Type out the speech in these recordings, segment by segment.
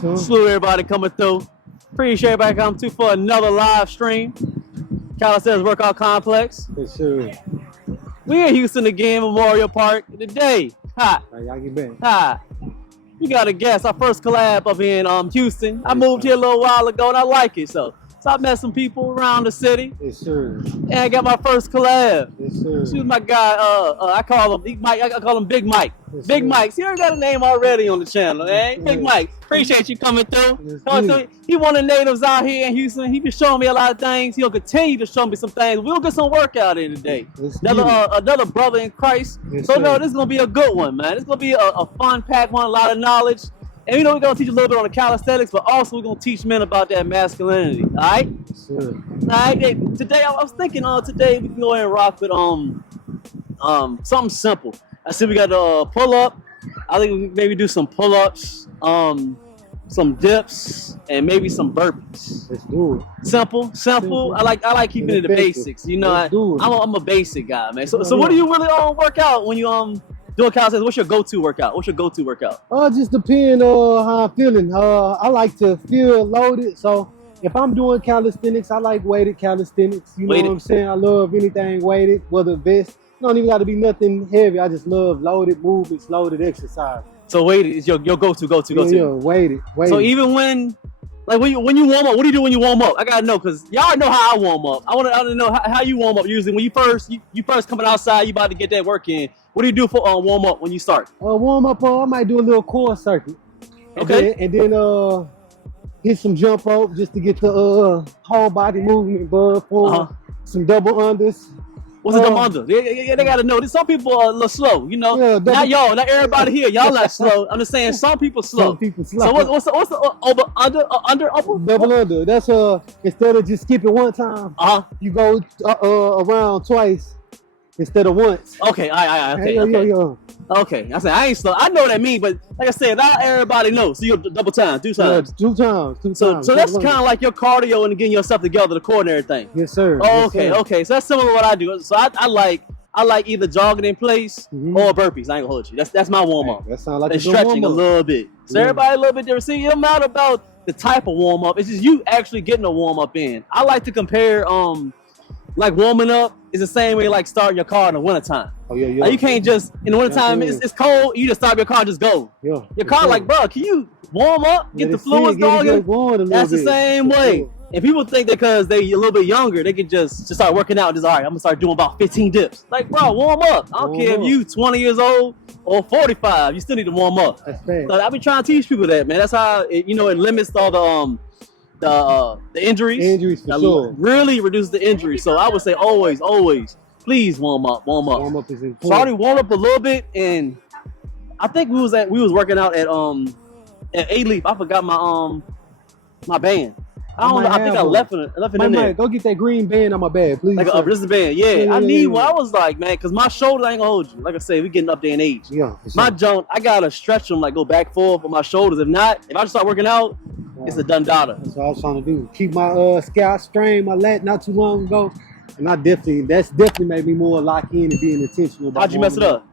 Salute everybody coming through. Appreciate everybody coming through for another live stream. Calisthenics Workout Complex. Yes, sir. We in Houston again, Memorial Park. Today, How y'all get back? hi. We got a guest, our first collab up in Houston. I moved here a little while ago and I like it. So I met some people around the city. Yes, sir. And I got my first collab. Yes, sir. She was my guy, I call him Big Mike. I call him Big Mike. Yes, Big sir. Mike. He already got a name already on the channel, man. Yes, Big sir. Mike. Appreciate you coming through. Yes, Coming sir. through. He one of the natives out here in Houston. He been showing me a lot of things. He'll continue to show me some things. We'll get some workout in today. Yes, Another brother in Christ. Yes, So sir. no, this is gonna be a good one, man. It's gonna be a fun packed one, a lot of knowledge. And you know we're gonna teach a little bit on the calisthenics, but also we're gonna teach men about that masculinity. All right. Yes, sir. All right. Today I was thinking, today we can go ahead and rock with something simple. I said we got pull up. I think we can maybe do some pull ups, some dips, and maybe some burpees. Let's do it. Simple. I like keeping it the basics. You know, Let's do it. I'm a basic guy, man. So what do you really work out when you doing calisthenics? What's your go-to workout? Just depend on how I'm feeling. I like to feel loaded, so if I'm doing calisthenics, I like weighted calisthenics. You know what I'm saying? I love anything weighted, whether vest. It don't even got to be nothing heavy. I just love loaded movements, loaded exercise. So weighted is your go-to. Yeah, weighted. So even when you warm up, what do you do when you warm up? I gotta know, cause y'all know how I warm up. I want to know how you warm up usually. When you first coming outside, you about to get that work in. What do you do for warm up when you start? Warm up, I might do a little core circuit. Okay. And then hit some jump rope just to get the whole body movement, some double unders. What's a double under? They gotta know. Some people are a little slow, you know. Yeah, not everybody here. Y'all not slow. I'm just saying some people slow. Some people slow. So what's the under upper? Double under. That's instead of just skipping one time, you go around twice instead of once. Okay, okay. Yeah. Okay, I ain't slow. I know what I mean, but like I said, not everybody knows. So you double time, two times. Yeah, two times. So that's kind of like your cardio and getting yourself together, the core and everything. Yes, sir. Oh, Yes, okay, sir. okay. So that's similar to what I do. So I like either jogging in place or burpees. I ain't gonna hold you. That's my warm up. That sounds like And stretching a little bit. So everybody a little bit different. See, it don't matter about the type of warm up. It's just you actually getting a warm up in. I like to compare like warming up is the same way like starting your car in the wintertime. Oh yeah. Like you can't just in the wintertime it's cold, you just stop your car and just go. Yeah. Your car like, bro, can you warm up, get the fluids going? That's the same way. And people think that because they a little bit younger, they can just start working out. Just all right, I'm gonna start doing about 15 dips. Like, bro, warm up. I don't care if you 20 years old or 45, you still need to warm up. That's fair. So I've been trying to teach people that, man. That's how it limits all the injuries. Injuries for sure. Really reduces the injuries. So I would say always, please warm up. Warm up is important. So I already warmed up a little bit, and I think we was working out at A-Leaf. I forgot my band. I don't know. I think I left it in there. Go get that green band on my bag, please. Like this is a band. Yeah, I need one. I was like, man, because my shoulders, I ain't gonna hold you. Like I say, we getting up there in age. Yeah. My joint, I gotta stretch them, like go back and forth with my shoulders. If not, if I just start working out, it's a done data. That's what I was trying to do. Keep my scalp strained, my lat not too long ago. And that's definitely made me more lock in and being intentional. How'd you mess it up?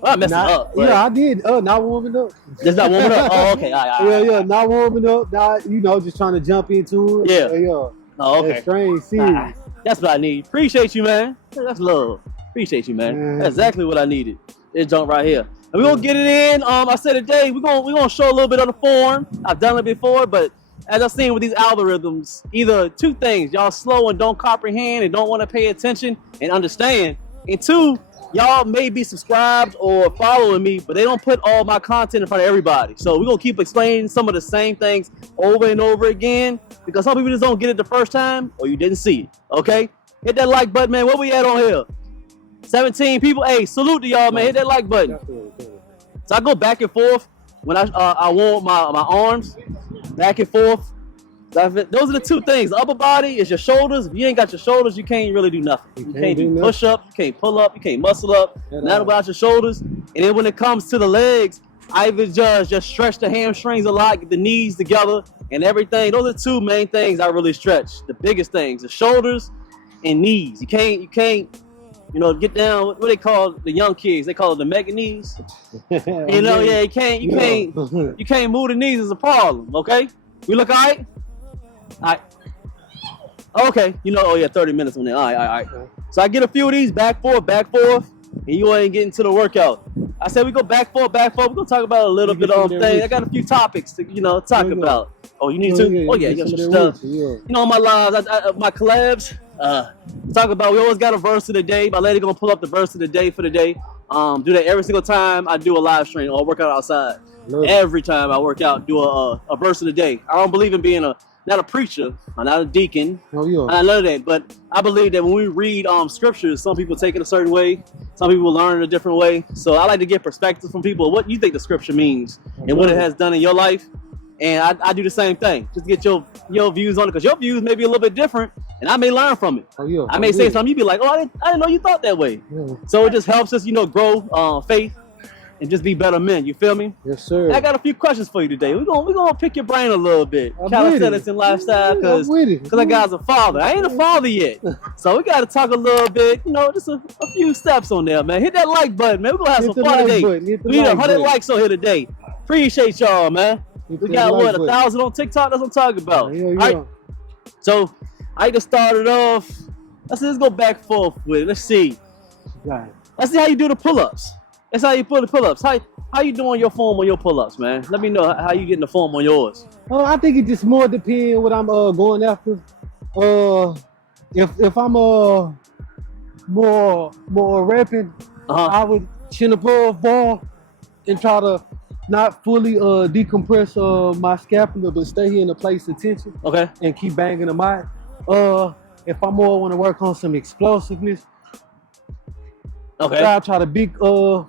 Well, I messed it up. Yeah, I did. Not warming up. Just not warming up? Oh, okay. All right. Yeah, not warming up. Not, just trying to jump into it. Yeah. Oh, okay. That strain, serious. That's what I need. Appreciate you, man. That's love. Appreciate you, man. That's exactly what I needed. This jump right here. And we're gonna get it in. I said today we're gonna show a little bit of the form. I've done it before, but as I've seen with these algorithms, either two things: y'all slow and don't comprehend and don't want to pay attention and understand, and two, y'all may be subscribed or following me, but they don't put all my content in front of everybody. So we're gonna keep explaining some of the same things over and over again because some people just don't get it the first time or you didn't see it. Okay, hit that like button, man. What we at on here? 17 people. Hey, salute to y'all, man. Hit that like button. So I go back and forth when I warm up my arms, back and forth. Those are the two things. The upper body is your shoulders. If you ain't got your shoulders, you can't really do nothing. You can't do push up, you can't pull up, you can't muscle up. Not about your shoulders. And then when it comes to the legs, I even just stretch the hamstrings a lot, get the knees together and everything. Those are two main things I really stretch. The biggest things, the shoulders and knees. You can't You know, get down. What they call the young kids? They call it the mega knees. You know, yeah, you can't move the knees is a problem. Okay, we look all right. All right. Okay, you know, oh yeah, 30 minutes on there. All right. So I get a few of these back forth, and you ain't getting to the workout. I said we go back forth. We're gonna talk about a little bit of things. I got a few topics to talk about. Oh, you need to? Oh yeah, you got some stuff. You know, on my lives, my collabs. Talk about we always got a verse of the day. My lady gonna pull up the verse of the day for the day. Do that every single time I do a live stream or work out outside. Every time I work out, do a verse of the day. I don't believe in being not a preacher, I'm not a deacon. Oh, yeah. I love that, but I believe that when we read scriptures, some people take it a certain way, some people learn it a different way. So I like to get perspective from people, what you think the scripture means and what it has done in your life. And I do the same thing, just to get your views on it, because your views may be a little bit different, and I may learn from it. Oh, yeah. I may say something, you be like, oh, I didn't know you thought that way. Yeah. So it just helps us, grow faith and just be better men. You feel me? Yes, sir. I got a few questions for you today. We're gonna pick your brain a little bit. Calisthenics and lifestyle, because that guy's a father. I ain't a father yet. So we gotta talk a little bit, just a few steps on there, man. Hit that like button, man. We're gonna have some fun today. We need 100 likes on here today. Appreciate y'all, man. We got 1,000 on TikTok. That's what I'm talking about. Yeah. All right. So I just started off. Let's go back and forth with it. Let's see. Right. Let's see how you do the pull-ups. That's how you pull the pull-ups. How you doing your form on your pull-ups, man? Let me know how you getting the form on yours. I think it just more depends what I'm going after. If I'm more repping, I would chin above ball and try to not fully decompress my scapula, but stay here in a place of tension. Okay. And keep banging them out. If I more want to work on some explosiveness, okay, I try to big pull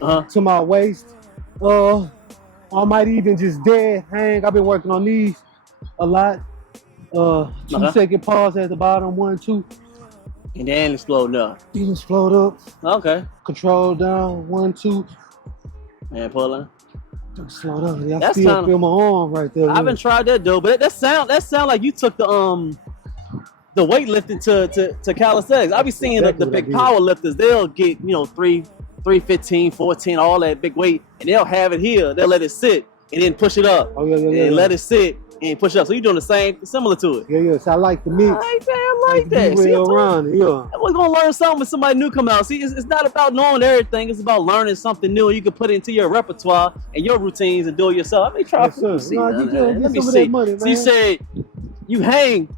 to my waist. I might even just dead hang. I've been working on these a lot. 2-second pause at the bottom, 1, 2. And then explode up. Even explode up. Okay. Control down, 1, 2. And pulling. Slow down. I still feel my arm right there. I haven't tried that though, but that sound like you took the weightlifting to calisthenics. I be seeing the big power lifters. They'll get 315, 14, all that big weight, and they'll have it here. They'll let it sit and then push it up. Oh yeah. And let it sit and push it up. So you're doing the same, similar to it. Yeah. So I like the mix. I like that. See, we're gonna learn something when somebody new come out. See, it's not about knowing everything. It's about learning something new. You can put it into your repertoire and your routines and do it yourself. Let me try. Let me see. Money, so you said you hang.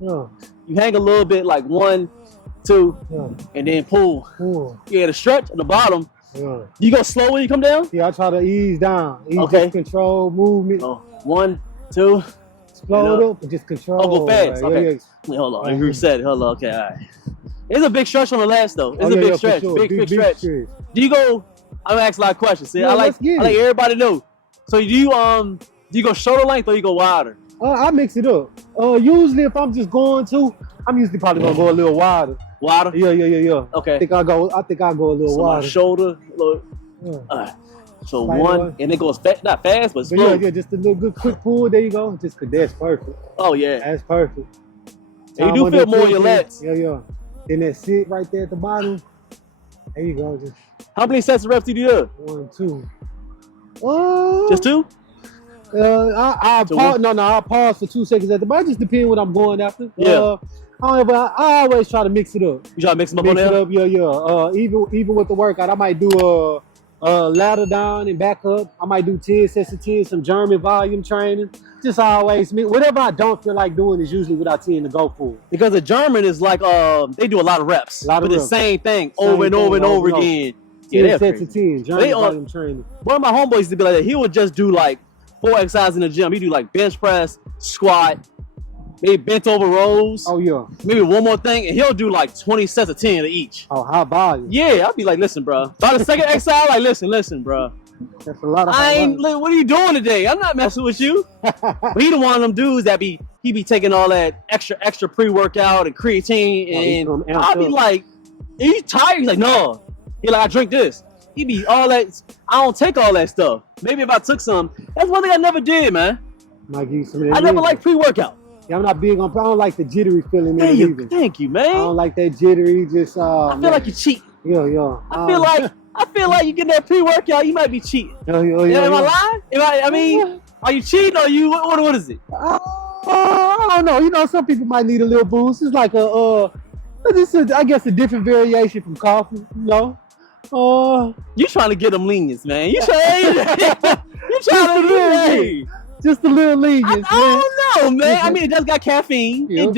Yeah. You hang a little bit, like 1, 2, and then pull. Yeah, the stretch at the bottom. Yeah. You go slow when you come down? Yeah, I try to ease down. Just control movement. 1, 2. Explode up and just control. Oh, go fast. Right. Okay. Yeah. Hold on. Let me reset it. Hold on. Okay, all right. It's a big stretch on the last, though. It's a big stretch. Sure. Big stretch. Do you go, I'm going to ask a lot of questions. See, I like everybody to know. So do you go shoulder length or you go wider? I mix it up. Usually if I'm just going to, I'm usually probably gonna go a little wider. Wider? Yeah. Okay. I think I go a little wider. Shoulder, look. Yeah. So like 1, and it goes fast, not fast, but slow. Yeah, just a little good quick pull. There you go. That's perfect. Oh yeah. That's perfect. And you do feel more in your lats. Yeah. Then that sit right there at the bottom. There you go. How many sets of reps do you do? 1, 2. Just 2? I'll pause for 2 seconds at the bottom. It just depends what I'm going after. Yeah. I always try to mix it up. You try to mix them up on there? Yeah. Even with the workout, I might do a ladder down and back up. I might do 10 sets of 10, some German volume training. Just always, whatever I don't feel like doing is usually what I tend to go for. Because the German is like, they do a lot of reps. The same thing over and over again. 10 sets of 10, German volume training. One of my homeboys used to be like that. He would just do like 4 exercises in the gym. He do like bench press, squat, maybe bent over rows. Oh yeah. Maybe one more thing, and he'll do like 20 sets of 10 of each. Oh, high volume. Yeah, I'll be like, listen, bro. By the second exercise, like, listen, bro. That's a lot of. What are you doing today? I'm not messing with you. But he the one of them dudes that he be taking all that extra pre-workout and creatine, and I'll be like, are you tired? He's like, no. He like, I drink this. He be all that. I don't take all that stuff. Maybe if I took some. That's one thing I never did, man. I never liked pre-workout. Yeah, I'm not big on. I don't like the jittery feeling. Thank you, man. I don't like that jittery. Just I feel like you're cheating. Yeah. I feel like you getting that pre-workout. You might be cheating. Am I lying? I mean, are you cheating or you? What is it? I don't know. You know, some people might need a little boost. It's like I guess a different variation from coffee. You know. You trying to get them lenience, man. You trying to just a little lenience. I don't know, man. I mean, it does got caffeine. Yeah. It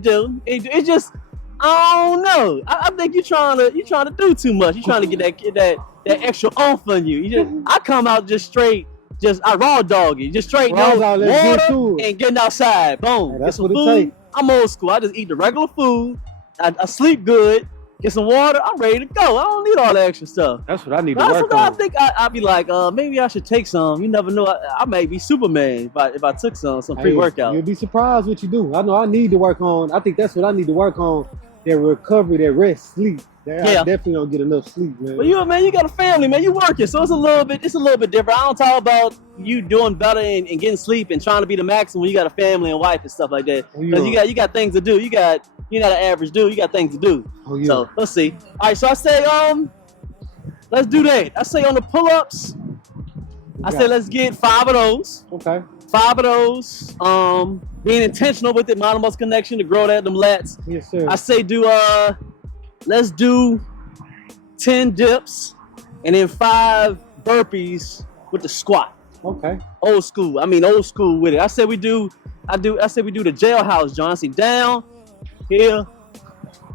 do. It just, I don't know. I think you're trying to do too much. You're trying to get that extra oomph on you. I come out just straight. I raw dog it. Just straight water and getting outside. Boom. Yeah, that's get some what it food. I'm old school. I just eat the regular food. I sleep good. Get some water. I'm ready to go. I don't need all that extra stuff. That's what I need to work on. I think I'd be like, maybe I should take some. You never know. I may be Superman if I took some pre-workout. You'll be surprised what you do. I know I need to work on. I think that's what I need to work on. That recovery, that rest, sleep. I definitely don't get enough sleep, man. Well, you got a family, man. You working, so it's a little bit different. I don't talk about you doing better and getting sleep and trying to be the maximum when you got a family and wife and stuff like that. Because you got things to do. You're not an average dude. You got things to do. So let's see. All right, so I say let's do that. I say on the pull-ups, I say let's get 5 of those. Okay. 5 of those. Being intentional with it, mind muscle connection to grow them lats. Yes, sir. I say let's do 10 dips and then 5 burpees with the squat. Okay. Old school with it. I say we do the jailhouse, John. I see down, here,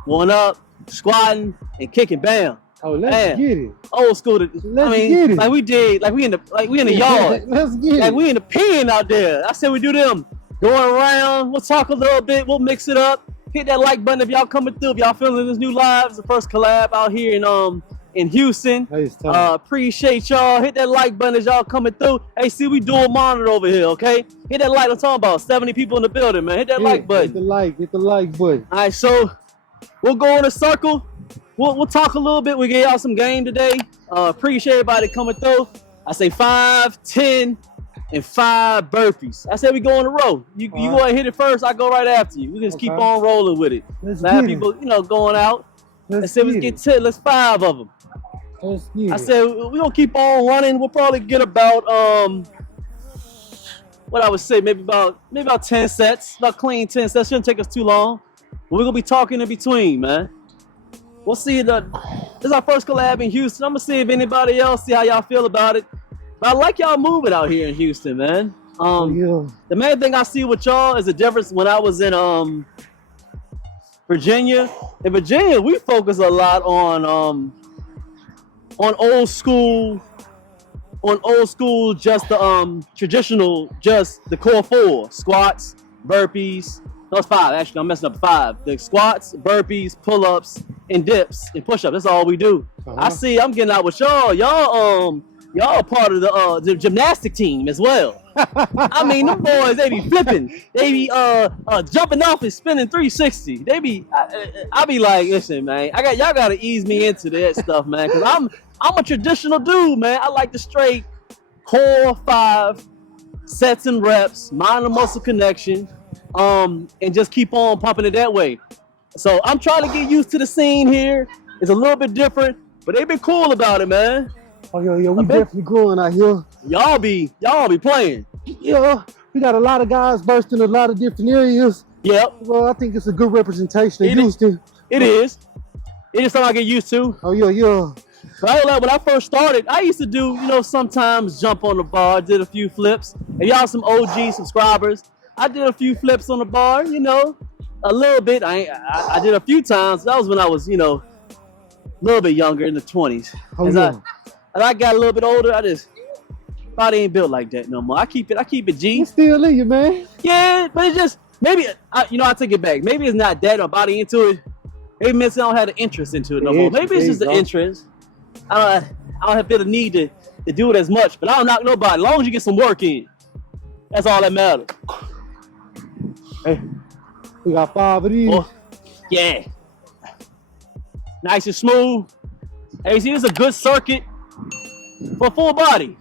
one up, squatting and kicking, bam. Oh, let's get it. Old school. Get it. Like we in the yard. Let's get it. Like we in the pen out there. I said we do them going around. We'll talk a little bit. We'll mix it up. Hit that like button if y'all coming through. If y'all feeling this new live, it's the first collab out here in Houston. Appreciate y'all. Hit that like button as y'all coming through. Hey, see, we dual monitor over here, okay? Hit that like. I'm talking about 70 people in the building, man. Hit that like button. Hit the like button. All right, so we'll go in a circle. We'll talk a little bit. We get y'all some game today. Appreciate everybody coming through. I say 5, 10, and 5 burpees. I said we go in a row. You go ahead and hit it first. I go right after you. We just keep on rolling with it. Let's have people, going out. I said let's get 10. Let's 5 of them. I said we gonna keep on running. We'll probably get about what I would say maybe about 10 sets. About clean 10 sets. Shouldn't take us too long. We're gonna be talking in between, man. We'll see. This is our first collab in Houston. I'm gonna see if anybody else see how y'all feel about it. But I like y'all moving out here in Houston, man. The main thing I see with y'all is the difference when I was in Virginia. In Virginia, we focus a lot on old school, just the traditional, just the core 4 squats, burpees. That's 5 actually. I'm messing up 5. The squats, burpees, pull-ups, and dips and push-ups. That's all we do. I see. I'm getting out with y'all. Y'all are part of the gymnastic team as well. I mean, them boys, they be flipping. They be jumping off and spinning 360. They be, I be like, listen, man, y'all gotta ease me into that stuff, man, because I'm a traditional dude, man. I like the straight core 5 sets and reps, mind and muscle connection, and just keep on pumping it that way. So I'm trying to get used to the scene here. It's a little bit different, but they been cool about it, man. Oh, we definitely growing out here. Y'all be playing. Yeah, we got a lot of guys bursting in a lot of different areas. Yep. Well, I think it's a good representation of Houston. It is. It is something I get used to. Oh, yeah. Right, like when I first started, I used to do, sometimes jump on the bar, did a few flips. If y'all some OG subscribers, I did a few flips on the bar, a little bit. I did a few times. That was when I was, a little bit younger, in the 20s. As I got a little bit older, body ain't built like that no more. I keep it G. You still in you, man. Yeah, but it's just, maybe, I take it back. Maybe it's not that my body into it. Maybe I don't have the interest into it no more. Maybe it's just the interest. I don't feel the need to do it as much, but I don't knock nobody. As long as you get some work in, that's all that matters. Hey, we got 5 of these. Yeah. Nice and smooth. Hey, see, this is a good circuit for full body.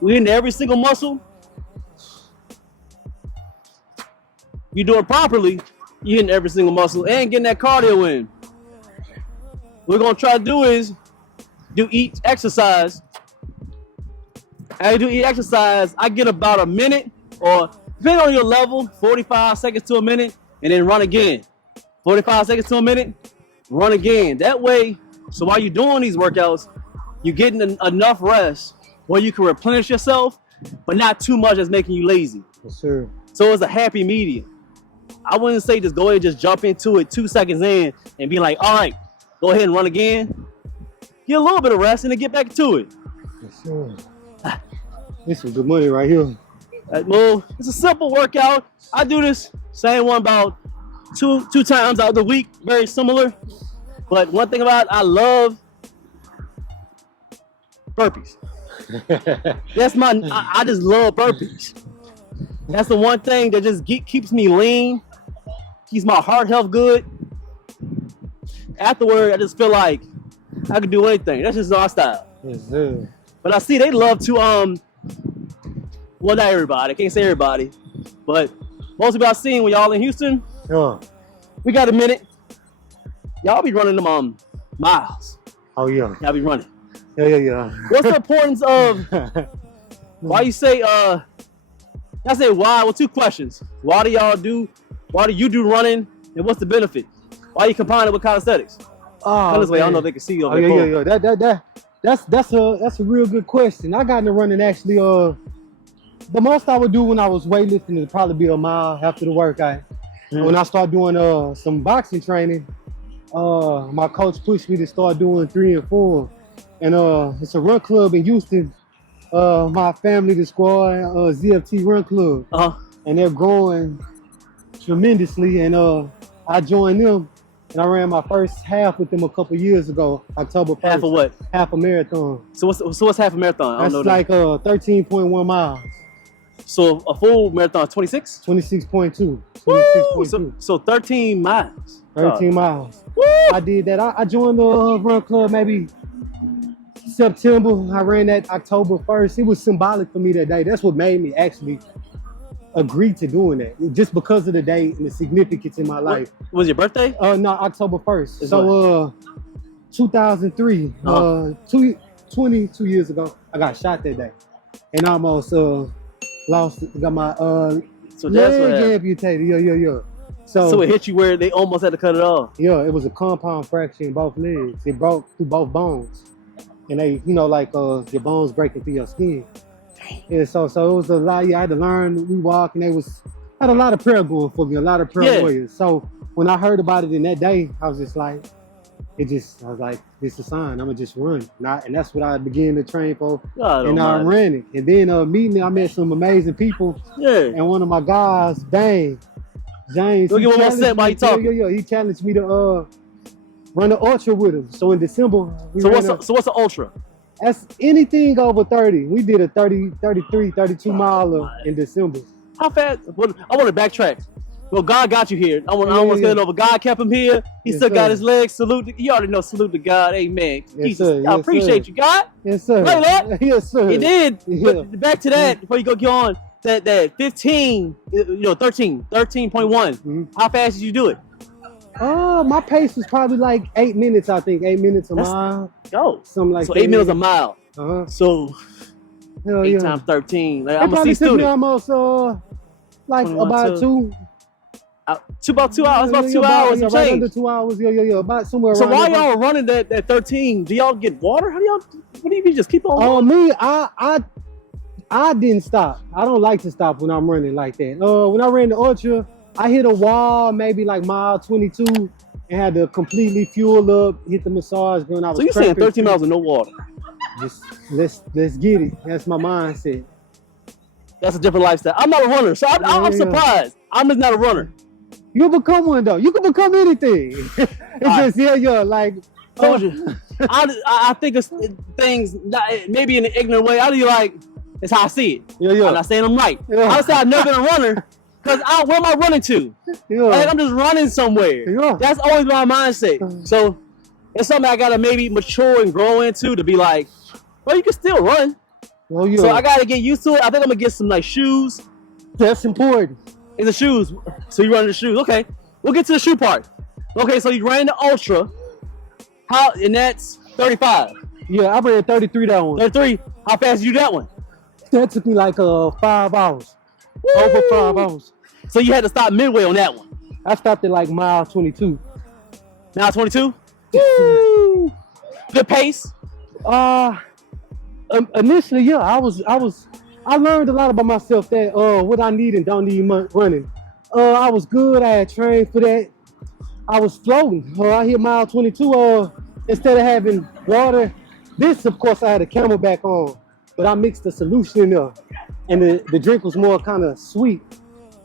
We into every single muscle. you do it properly, you're hitting every single muscle and getting that cardio in. What we're gonna try to do is do each exercise. As I do each exercise, I get about a minute, or depending on your level, 45 seconds to a minute, and then run again. 45 seconds to a minute, run again. That way, so while you're doing these workouts, you're getting enough rest where you can replenish yourself, but not too much that's making you lazy. Yes, sir. So it's a happy medium. I wouldn't say just go ahead and just jump into it 2 seconds in and be like, all right, go ahead and run again. Get a little bit of rest and then get back to it. Yes, sir. This is good money right here. Well, it's a simple workout. I do this same one about two times out of the week, very similar. But one thing about it, I love burpees. That's I just love burpees. That's the one thing that just keeps me lean, keeps my heart health good. Afterward, I just feel like I can do anything. That's just our style. Yes, sir. But I see they love to well, not everybody. I can't say everybody, but most people I've seen when y'all in Houston, we got a minute. Y'all be running them miles. Oh yeah. Y'all be running. Yeah. What's the importance of why you say I say why? Well, 2 questions. Why do you do running, and what's the benefit? Why you combine it with calisthenics? Oh, this way, I don't know if they can see you over there. Yeah. That's a real good question. I got into running actually. The most I would do when I was weightlifting would probably be a mile after the workout. When I started doing some boxing training, my coach pushed me to start doing 3 and 4. And it's a run club in Houston. My family, the squad, ZFT Run Club. And they're growing tremendously. And I joined them. And I ran my first half with them a couple years ago, October 1st. Half of what? Half a marathon. So what's half a marathon? I don't know. That's like 13.1 miles. So a full marathon, 26? 26.2. 26.2. So 13 miles. 13 miles. Woo! I did that. I joined the run club maybe September. I ran that October 1st. It was symbolic for me that day. That's what made me actually agree to doing that. Just because of the day and the significance in my life. Was your birthday? No, October 1st. So 2003, 22 years ago, I got shot that day. And I almost got my leg amputated. Yeah. So it hit you where they almost had to cut it off. Yeah, it was a compound fracture in both legs. It broke through both bones. And they, your bones breaking through your skin. Yeah, so it was a lot. Yeah, I had to learn. We walk, and had a lot of prayer going for me, a lot of prayer warriors. So when I heard about it in that day, I was just like, I was like, this is a sign. I'm gonna just run. And that's what I began to train for. And I ran it. And then meeting, I met some amazing people. Yeah. And one of my guys, James. Go get one more set while you talking. Yeah. He challenged me to run the ultra with him. So in December, what's an ultra? That's anything over 30. We did a 32 miler in December. How fast? I want to backtrack. Well, God got you here. I want to get it over. God kept him here. He still got his legs. Salute. You already know. Salute to God. Amen. Jesus, I appreciate you, God. Yes, sir. Right, Lord? Yes, sir. He did. Yeah. But back to that before you go on. That 15, 13.1. Mm-hmm. How fast did you do it? My pace was probably like 8 minutes, I think. 8 minutes a mile. Something like that. So 8 minutes a mile. So 8 times 13. Like, I'm a C student. Almost like about 2. About 2 hours. About 2 hours and right change. Under 2 hours. Yeah. About somewhere. So around while y'all running that 13, do y'all get water? What do you mean? Just keep on? Me, I didn't stop. I don't like to stop when I'm running like that. When I ran the ultra, I hit a wall maybe like mile 22 and had to completely fuel up, hit the massage gun. So you're saying 13 miles with no water? Just let's get it. That's my mindset. That's a different lifestyle. I'm not a runner, so I'm surprised. I'm just not a runner. You'll become one though. You can become anything. It's just like. Told you. I think it's things maybe in an ignorant way. I do like. It's how I see it. Yeah. I'm not saying I'm right. Yeah. I would say I've never been a runner because where am I running to? Yeah. Like I'm just running somewhere. Yeah. That's always my mindset. So it's something I gotta maybe mature and grow into to be like, well, you can still run. Oh, yeah. So I gotta get used to it. I think I'm gonna get some nice shoes. That's important. In the shoes. So you run in the shoes. Okay. We'll get to the shoe part. Okay, so you ran the Ultra. And that's 35. Yeah, I ran 33 that one. 33. How fast did you do that one? That took me like 5 hours. Woo! Over 5 hours. So you had to stop midway on that one. I stopped at like mile 22. Mile 22? Woo! Good pace? Initially, yeah, I learned a lot about myself that what I need and don't need much running. I was good. I had trained for that. I was floating. I hit mile 22. Instead of having water, this of course I had a Camelback on, but I mixed the solution in there, and the drink was more kind of sweet.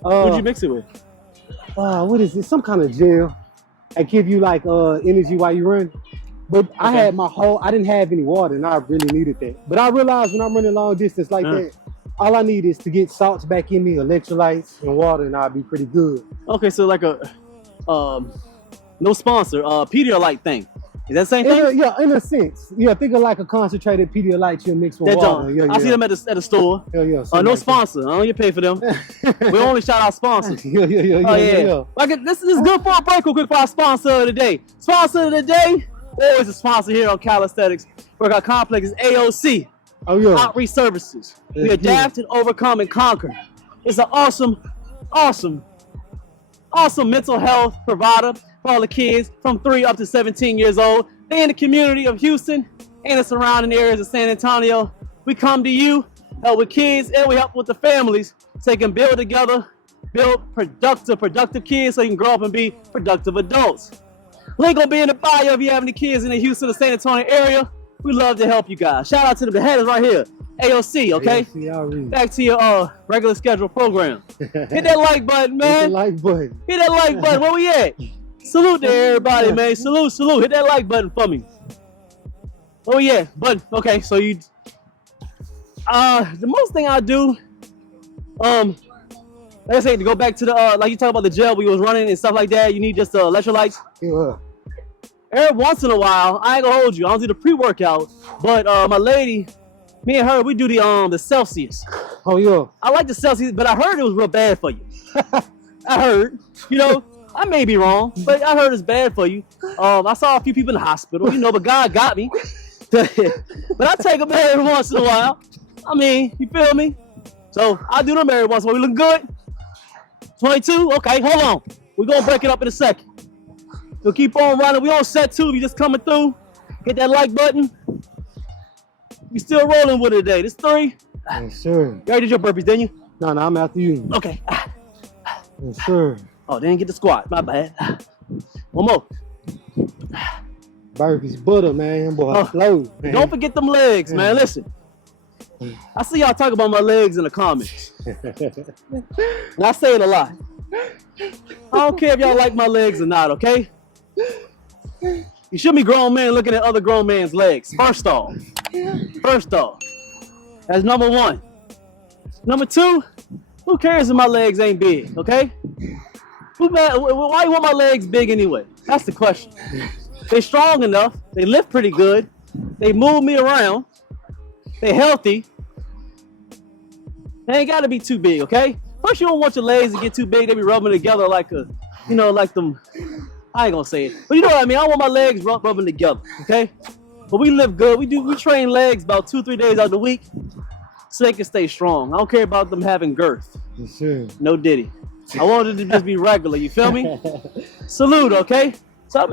What'd you mix it with? What is it? Some kind of gel. I give you like energy while you run. But okay. I didn't have any water, and I really needed that. But I realized when I'm running long distance like that, all I need is to get salts back in me, electrolytes and water, and I'll be pretty good. Okay, so like a no sponsor, Pedialyte thing. Is that the same thing? Yeah, in a sense. Yeah, think of like a concentrated Pedialyte you mix with water. Yeah, I see them at the store. Yeah. No sponsor. I don't get paid for them. We only shout out sponsors. Yeah. Like this is good for a break real quick for our sponsor of the day. Sponsor of the day, always a sponsor here on Calisthenics. Workout Complex is AOC. Oh yeah. Outreach Services. We adapt and overcome and conquer. It's an awesome mental health provider for all the kids from 3 up to 17 years old. They in the community of Houston and the surrounding areas of San Antonio. We come to you, help with kids, and we help with the families so they can build together, build productive kids so they can grow up and be productive adults. Link will be in the bio if you have any kids in the Houston or San Antonio area. We love to help you guys. Shout out to the headers right here. AOC, okay? AOC, back to your regular schedule program. Hit that like button, man. Hit the like button. Hit that like button. Where we at? Salute to everybody, man. Salute. Hit that like button for me. Oh yeah, but okay, so you the most thing I do, like I say, to go back to the like you talk about the gel we was running and stuff like that, you need just electrolytes. Yeah. Every once in a while, I ain't gonna hold you, I don't do the pre-workout, but my lady, me and her, we do the Celsius. Oh yeah. I like the Celsius, but I heard it was real bad for you. I heard, I may be wrong, but I heard it's bad for you. I saw a few people in the hospital, but God got me. But I take them every once in a while. I mean, you feel me? So I do them every once in a while. We look good? 22? Okay, hold on. We're going to break it up in a second. So keep on running. We on set 2 if you just coming through. Hit that like button. We still rolling with it today. This 3. Yes, sir. You already did your burpees, didn't you? No, I'm after you. Okay. Yes, sir. Oh, they didn't get the squat. My bad. One more. Burpees butter, man. Boy, flow, man. Don't forget them legs, man. Listen. I see y'all talk about my legs in the comments. And I say it a lot. I don't care if y'all like my legs or not, okay? You shouldn't be grown men looking at other grown men's legs. First off, that's number 1. Number 2, who cares if my legs ain't big, okay? Why you want my legs big anyway? That's the question. They strong enough. They lift pretty good. They move me around. They healthy. They ain't got to be too big, okay? First, you don't want your legs to get too big. They be rubbing together like like them. I ain't gonna say it, but you know what I mean. I don't want my legs rubbing together, okay? But we live good. We train legs about 2-3 days out of the week so they can stay strong. I don't care about them having girth. Sure. No diddy. I want it to just be regular. You feel me? Salute, okay? So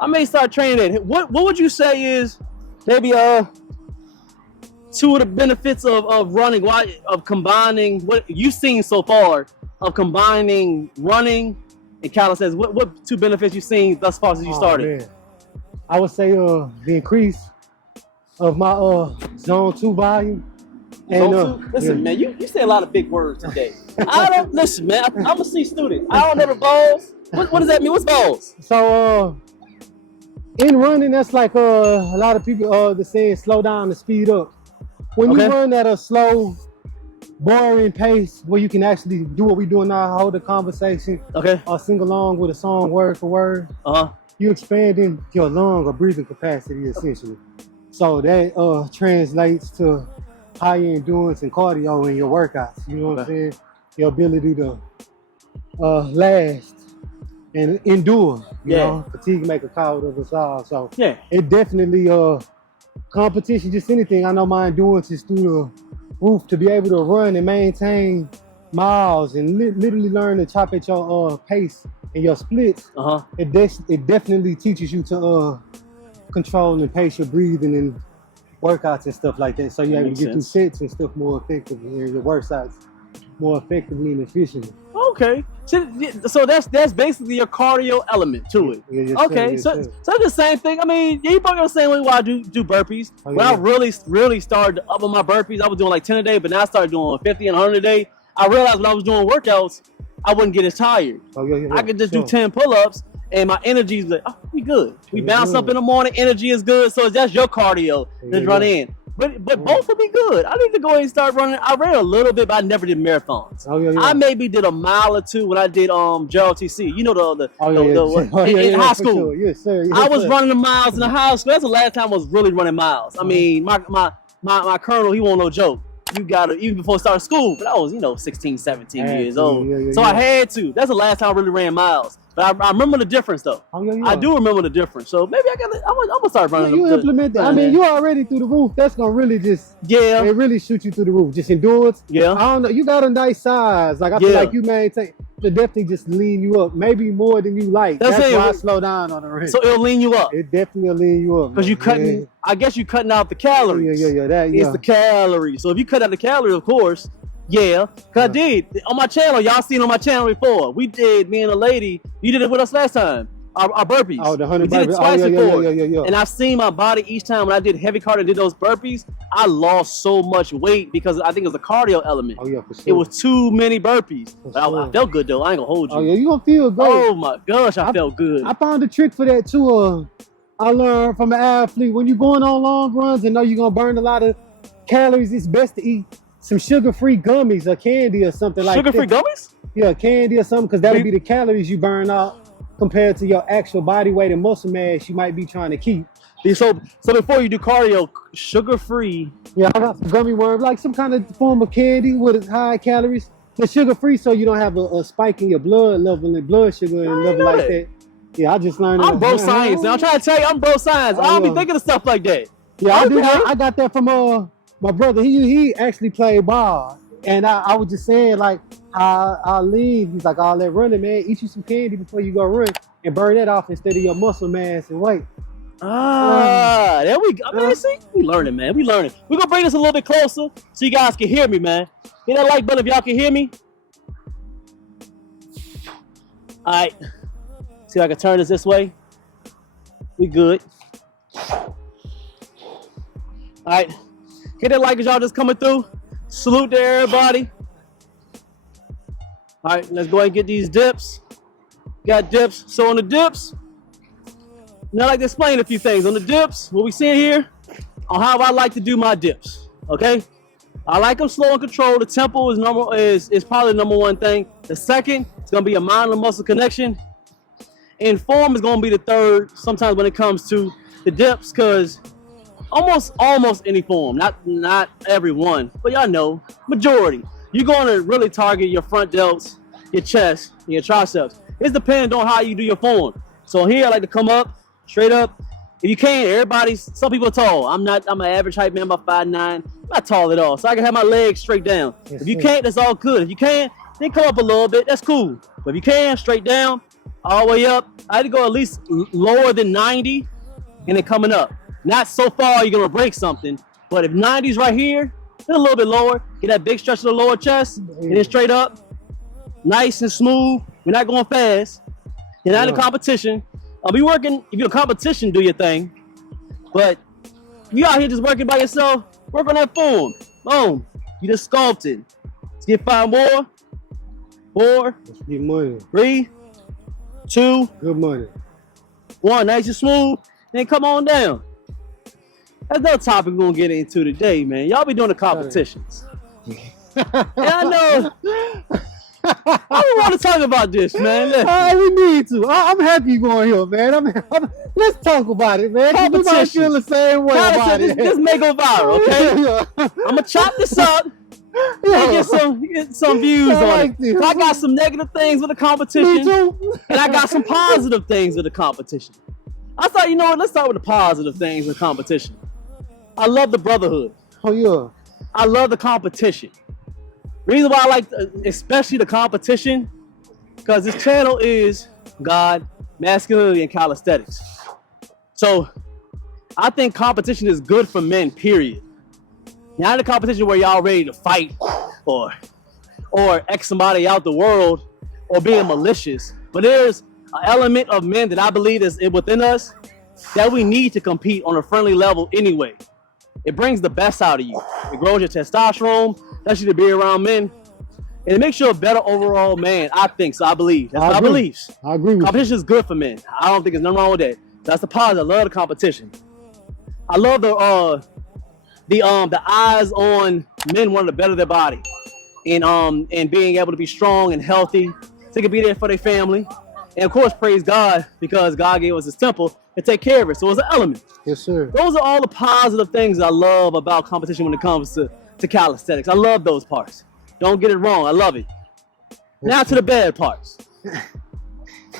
I may start training it. What would you say is maybe 2 of the benefits of running? Of combining what you've seen so far of combining running and calisthenics? What 2 benefits you've seen thus far since you started? Man. I would say the increase of my zone 2 volume. And listen, man, you say a lot of big words today. Listen, man. I'm a C student. I don't ever balls. What does that mean? What's balls? So in running, that's like a lot of people they say slow down and speed up. When you run at a slow, boring pace where you can actually do what we're doing now, hold a conversation, or sing along with a song word for word, you're expanding your lung or breathing capacity essentially. So that translates to higher endurance and cardio in your workouts. You know what I'm saying? your ability to last and endure. You know, fatigue make a coward of us all. So it definitely competition, just anything. I know my endurance is through the roof to be able to run and maintain miles and literally learn to chop at your pace and your splits. It definitely teaches you to control and pace your breathing and workouts and stuff like that. So you're able to get through sets and stuff more effectively and your workouts more effectively and efficiently. Okay, so that's basically your cardio element to it. Okay, so it's the same thing. I mean, you probably the same way why I do burpees. When I really started up on my burpees, I was doing like 10 a day, but now I started doing 50 and 100 a day. I realized when I was doing workouts, I wouldn't get as tired. I could just do 10 pull-ups, and my energy is like, oh, we good. We bounce up in the morning, energy is good. So that's your cardio. Just run in. But both will be good. I need to go ahead and start running. I ran a little bit, but I never did marathons. I maybe did a mile or two when I did JLTC. You know in high school. Sure. Yes, sir. Yes, I was running the miles in the high school. That's the last time I was really running miles. I mean, my colonel, he won't no joke. You got it even before starting school. But I was 16, 17 years old. So I had to. That's the last time I really ran miles. But I remember the difference though. I do remember the difference. So maybe I'm gonna start running. You implement that. I mean, you already through the roof. That's gonna really just it really shoot you through the roof. Just endurance. I don't know. You got a nice size. Like I feel like you maintain. It definitely just lean you up. Maybe more than you like. That's why I slow down on the run. So it'll lean you up. It definitely will lean you up. Because you cutting. I guess you cutting out the calories. It's the calories. So if you cut out the calories, of course. Cause I did on my channel. Y'all seen on my channel before. We did, me and a lady. You did it with us last time. Our burpees. Oh, the 100 burpees. We did it twice before. And I've seen my body each time when I did heavy cardio and did those burpees. I lost so much weight because I think it was a cardio element. For sure. It was too many burpees. But I felt good though. I ain't gonna hold you. You gonna feel good. Oh my gosh, I felt good. I found a trick for that too. I learned from an athlete when you're going on long runs and know you're gonna burn a lot of calories. It's best to eat some sugar-free gummies or candy or something like that. Sugar-free gummies? Yeah, candy or something, because that'll be the calories you burn out compared to your actual body weight and muscle mass you might be trying to keep. So before you do cardio, sugar-free. Yeah, I got some gummy worms, like some kind of form of candy with high calories. But sugar-free so you don't have a spike in your blood level and blood sugar and level like that. Yeah, I just learned. I'm bro science. Now I'm trying to tell you, I'm bro science. I don't be thinking of stuff like that. Yeah, I do. I got that from my brother. He actually played ball, and I was just saying like I lean. He's like, all that running, man. Eat you some candy before you go run and burn that off instead of your muscle mass and weight. There we go. Man, see, we learning, man. We learning. We're gonna bring this a little bit closer so you guys can hear me, man. Hit that like button if y'all can hear me. All right. See if I can turn this way. We good. All right. Hit that like as y'all just coming through. Salute to everybody. All right, let's go ahead and get these dips. Got dips. So on the dips, now I like to explain a few things. On the dips, what we seeing here, on how I like to do my dips, okay? I like them slow and controlled. The tempo is probably the number one thing. The second, it's gonna be a mind and muscle connection. And form is gonna be the third, sometimes when it comes to the dips, because almost any form, not every one, but y'all know, majority. You're gonna really target your front delts, your chest, and your triceps. It depends on how you do your form. So here I like to come up, straight up. If you can, some people are tall. I'm an average height man, about 5'9". I'm not tall at all. So I can have my legs straight down. Yes, if you can't, that's all good. If you can, then come up a little bit, that's cool. But if you can, straight down, all the way up. I had to go at least lower than 90 and then coming up. Not so far you're gonna break something, but if 90's right here, then a little bit lower, get that big stretch of the lower chest, and then straight up, nice and smooth. We're not going fast. You're not in competition. I'll be working, if you're in competition, do your thing. But if you out here just working by yourself, work on that form. Boom. You just sculpted. Let's get 5 more. 4. Let's get money. 3. 2. Good money. 1. Nice and smooth. Then come on down. That's another topic we're gonna get into today, man. Y'all be doing the competitions. And I know I don't want to talk about this, man. We need to. I'm happy you're going here, man. Let's talk about it, man. We might feel the same way about it. This may go viral, okay? I'm gonna chop this up. Get some views on like it. this. So I got some negative things with the competition. Me too. And I got some positive things with the competition. I thought, you know what, let's start with the positive things with competition. I love the brotherhood. Oh yeah. I love the competition. Reason why I like, especially the competition, because this channel is God, masculinity, and calisthenics. So I think competition is good for men, period. Not the competition where y'all ready to fight or X somebody out the world or being malicious. But there's an element of men that I believe is within us that we need to compete on a friendly level anyway. It brings the best out of you. It grows your testosterone, allows you to be around men, and it makes you a better overall man. I think so. I believe. That's my beliefs. I agree with competition is good for men. I don't think there's nothing wrong with that. That's the positive. I love the competition. I love the eyes on men wanting to better their body and being able to be strong and healthy. So they can be there for their family. And of course, praise God, because God gave us his temple and take care of it. So it's an element. Yes, sir. Those are all the positive things I love about competition when it comes to calisthenics. I love those parts. Don't get it wrong. I love it. Now to the bad parts.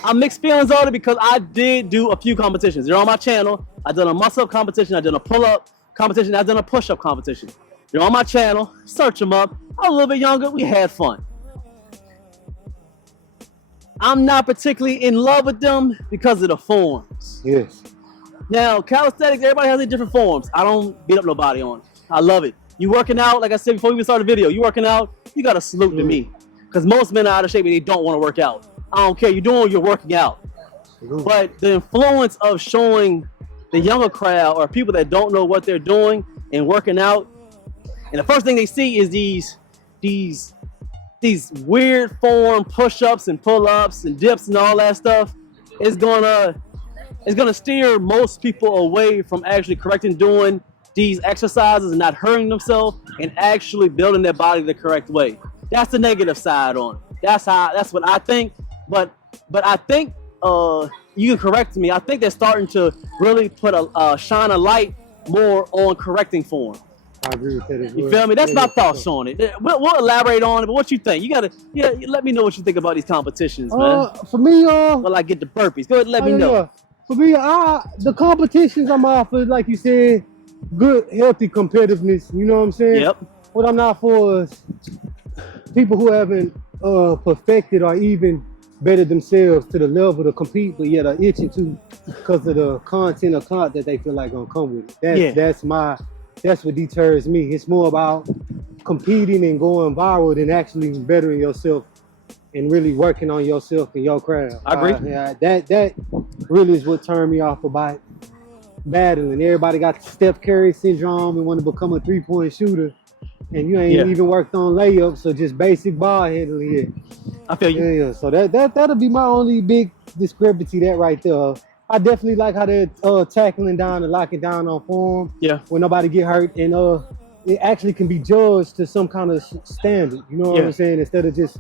I'm mixed feelings on it because I did do a few competitions. They're on my channel. I've done a muscle-up competition. I've done a pull-up competition. I've done a push-up competition. They're on my channel. Search them up. I was a little bit younger. We had fun. I'm not particularly in love with them because of the forms. Yes. Now, calisthenics, everybody has their different forms. I don't beat up nobody on it. I love it. You working out, like I said before we even started the video, you working out, you got to salute to me. Because most men are out of shape and they don't want to work out. I don't care. You're working out. But the influence of showing the younger crowd or people that don't know what they're doing and working out, and the first thing they see is these weird form push-ups and pull-ups and dips and all that stuff, is gonna steer most people away from actually correcting doing these exercises and not hurting themselves and actually building their body the correct way. That's the negative side on it. That's what I think. But I think you can correct me. I think they're starting to really put shine a light more on correcting form. I agree with that as well. You feel me? That's my thoughts on it. We'll elaborate on it, but what you think? You gotta let me know what you think about these competitions, man. For me, Well, I get the burpees. Go ahead and let me know. Yeah. For me, the competitions I'm off for, like you said, good, healthy competitiveness. You know what I'm saying? Yep. What I'm not for is people who haven't perfected or even bettered themselves to the level to compete, but yet are itching to because of the content or content that they feel like gonna come with it. That's what deters me. It's more about competing and going viral than actually bettering yourself and really working on yourself and your craft. I agree. That really is what turned me off about battling. Everybody got the Steph Curry syndrome and want to become a three-point shooter, and you ain't even worked on layups or just basic ball handling yet. I feel you. Yeah. So that'll be my only big discrepancy. That right there. I definitely like how they're tackling down and locking down on form. Yeah. When nobody get hurt, and it actually can be judged to some kind of standard. You know what I'm saying? Instead of just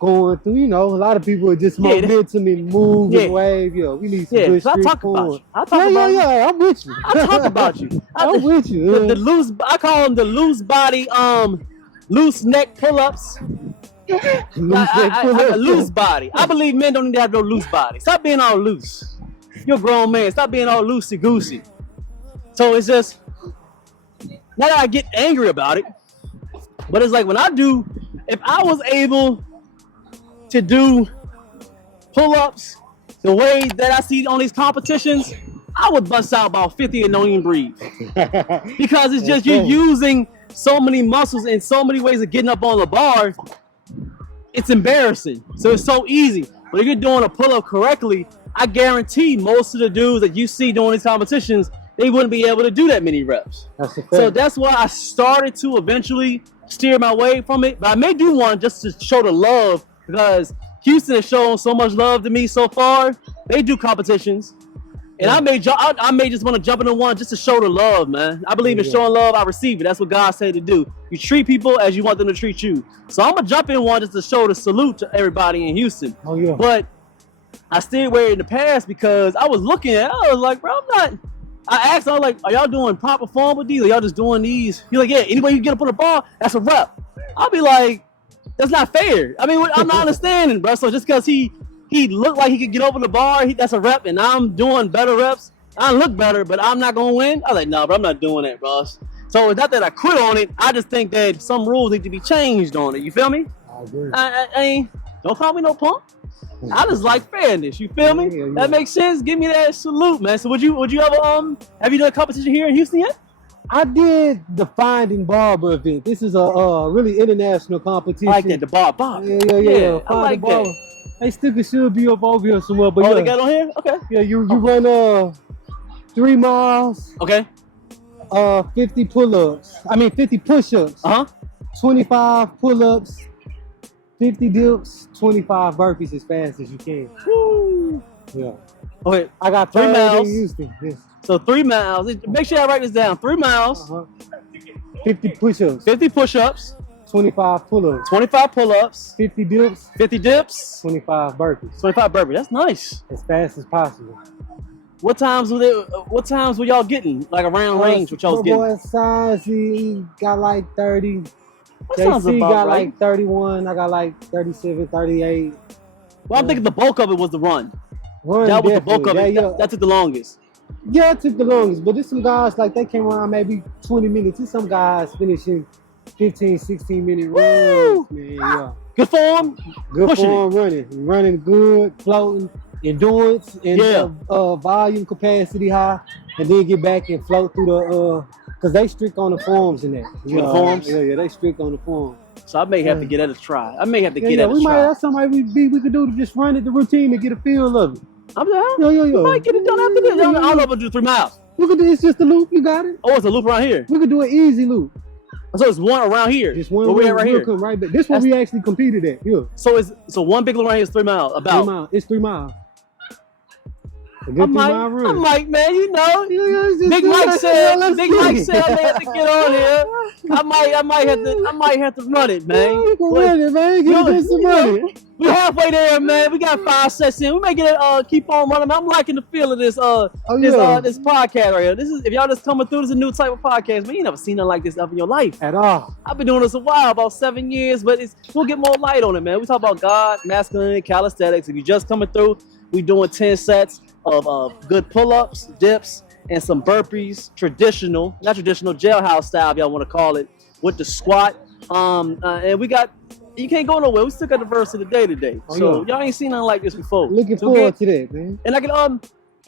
going through, a lot of people are just more mentally move and wave. We need some good street form. I talk about you. I'm with you. I talk about you. I'm with you. The loose, I call them the loose body, loose neck pull-ups. Loose body. I believe men don't need to have no loose body. Stop being all loose. You're a grown man. Stop being all loosey-goosey. So it's just, not that I get angry about it, but it's like if I was able to do pull-ups the way that I see on these competitions, I would bust out about 50 and don't even breathe. Because it's just, you're using so many muscles and so many ways of getting up on the bar, it's embarrassing. So it's so easy. But if you're doing a pull-up correctly, I guarantee most of the dudes that you see doing these competitions, they wouldn't be able to do that many reps. So that's why I started to eventually steer my way from it. But I may do one just to show the love, because Houston has shown so much love to me so far. They do competitions. And I may just want to jump into one just to show the love, man. I believe in showing love, I receive it. That's what God said to do. You treat people as you want them to treat you. So I'm going to jump in one just to show the salute to everybody in Houston. But I stayed away in the past because I was looking at it. I was like, bro, I asked, I was like, are y'all doing proper form with these? Are y'all just doing these? He's like, yeah, anybody you get up on the bar, that's a rep. I'll be like, that's not fair. I mean, I'm not understanding, bro. So just because he looked like he could get over the bar, that's a rep, and I'm doing better reps. I look better, but I'm not gonna win. I was like, no, bro, I'm not doing that, bro. So it's not that I quit on it. I just think that some rules need to be changed on it. You feel me? I agree. I don't call me no punk. I just like fairness. You feel me? Yeah. That makes sense. Give me that salute, man. So would you ever have you done a competition here in Houston yet? I did the Finding Barber event. This is a really international competition. I like that, the bar. Yeah. I like that. They sticker should be up over here somewhere, but they got on here? Okay. Yeah, you run 3 miles. Okay. 50 pull-ups. 50 push-ups. 25 pull-ups. 50 dips. 25 burpees as fast as you can. Woo. Yeah. Okay. I got 3 miles. in Houston. Yes. So 3 miles. Make sure I write this down. 3 miles. 50 push-ups. 50 push-ups. 25 pull-ups. 25 pull-ups. 50 dips. 50 dips. 25 burpees. 25 burpees. That's nice. As fast as possible. What times were y'all getting? Like around range, what y'all was getting? My boy size, he got like 30. That sounds JC about got right. like 31. I got like 37, 38. Well, I'm thinking the bulk of it was the run. Run That was the bulk of definitely. it. That took the longest. Yeah, it took the longest, but there's some guys like they came around maybe 20 minutes. There's some guys finishing 15, 16-minute runs, man. Yeah. Good form. Good form running good, floating, endurance, and volume capacity high, and then get back and float through the because they strict on the forms in that. The forms? Yeah, they strict on the forms. So I may have to get that a try. That's something we could do to just run it the routine and get a feel of it. I'm We might get it done after this. I don't know if I'll do 3 miles. We could do it's just a loop. You got it. Oh, it's a loop around here. We could do an easy loop. So it's one around here. Just one. Where we at right here. Come right back. This one we actually competed at. Yeah. So one big loop around here is 3 miles. About 3 miles. It's 3 miles. I'm Mike, man, you know. Big Mike said I may have to get on here. I might have to run it, man. Run it, man. Get some money. We halfway there, man. We got 5 sets in. We may get it keep on running. I'm liking the feel of this this podcast right here. This is if y'all just coming through, this is a new type of podcast, man. You never seen nothing like this ever in your life. At all. I've been doing this a while, about 7 years, but we'll get more light on it, man. We talk about God, masculinity, calisthenics. If you just coming through, we doing 10 sets of good pull-ups, dips, and some burpees, not traditional, jailhouse style, if y'all want to call it, with the squat. And we got, you can't go nowhere. We still got the verse of the day today. Y'all ain't seen nothing like this before. Looking forward to that, man. And I can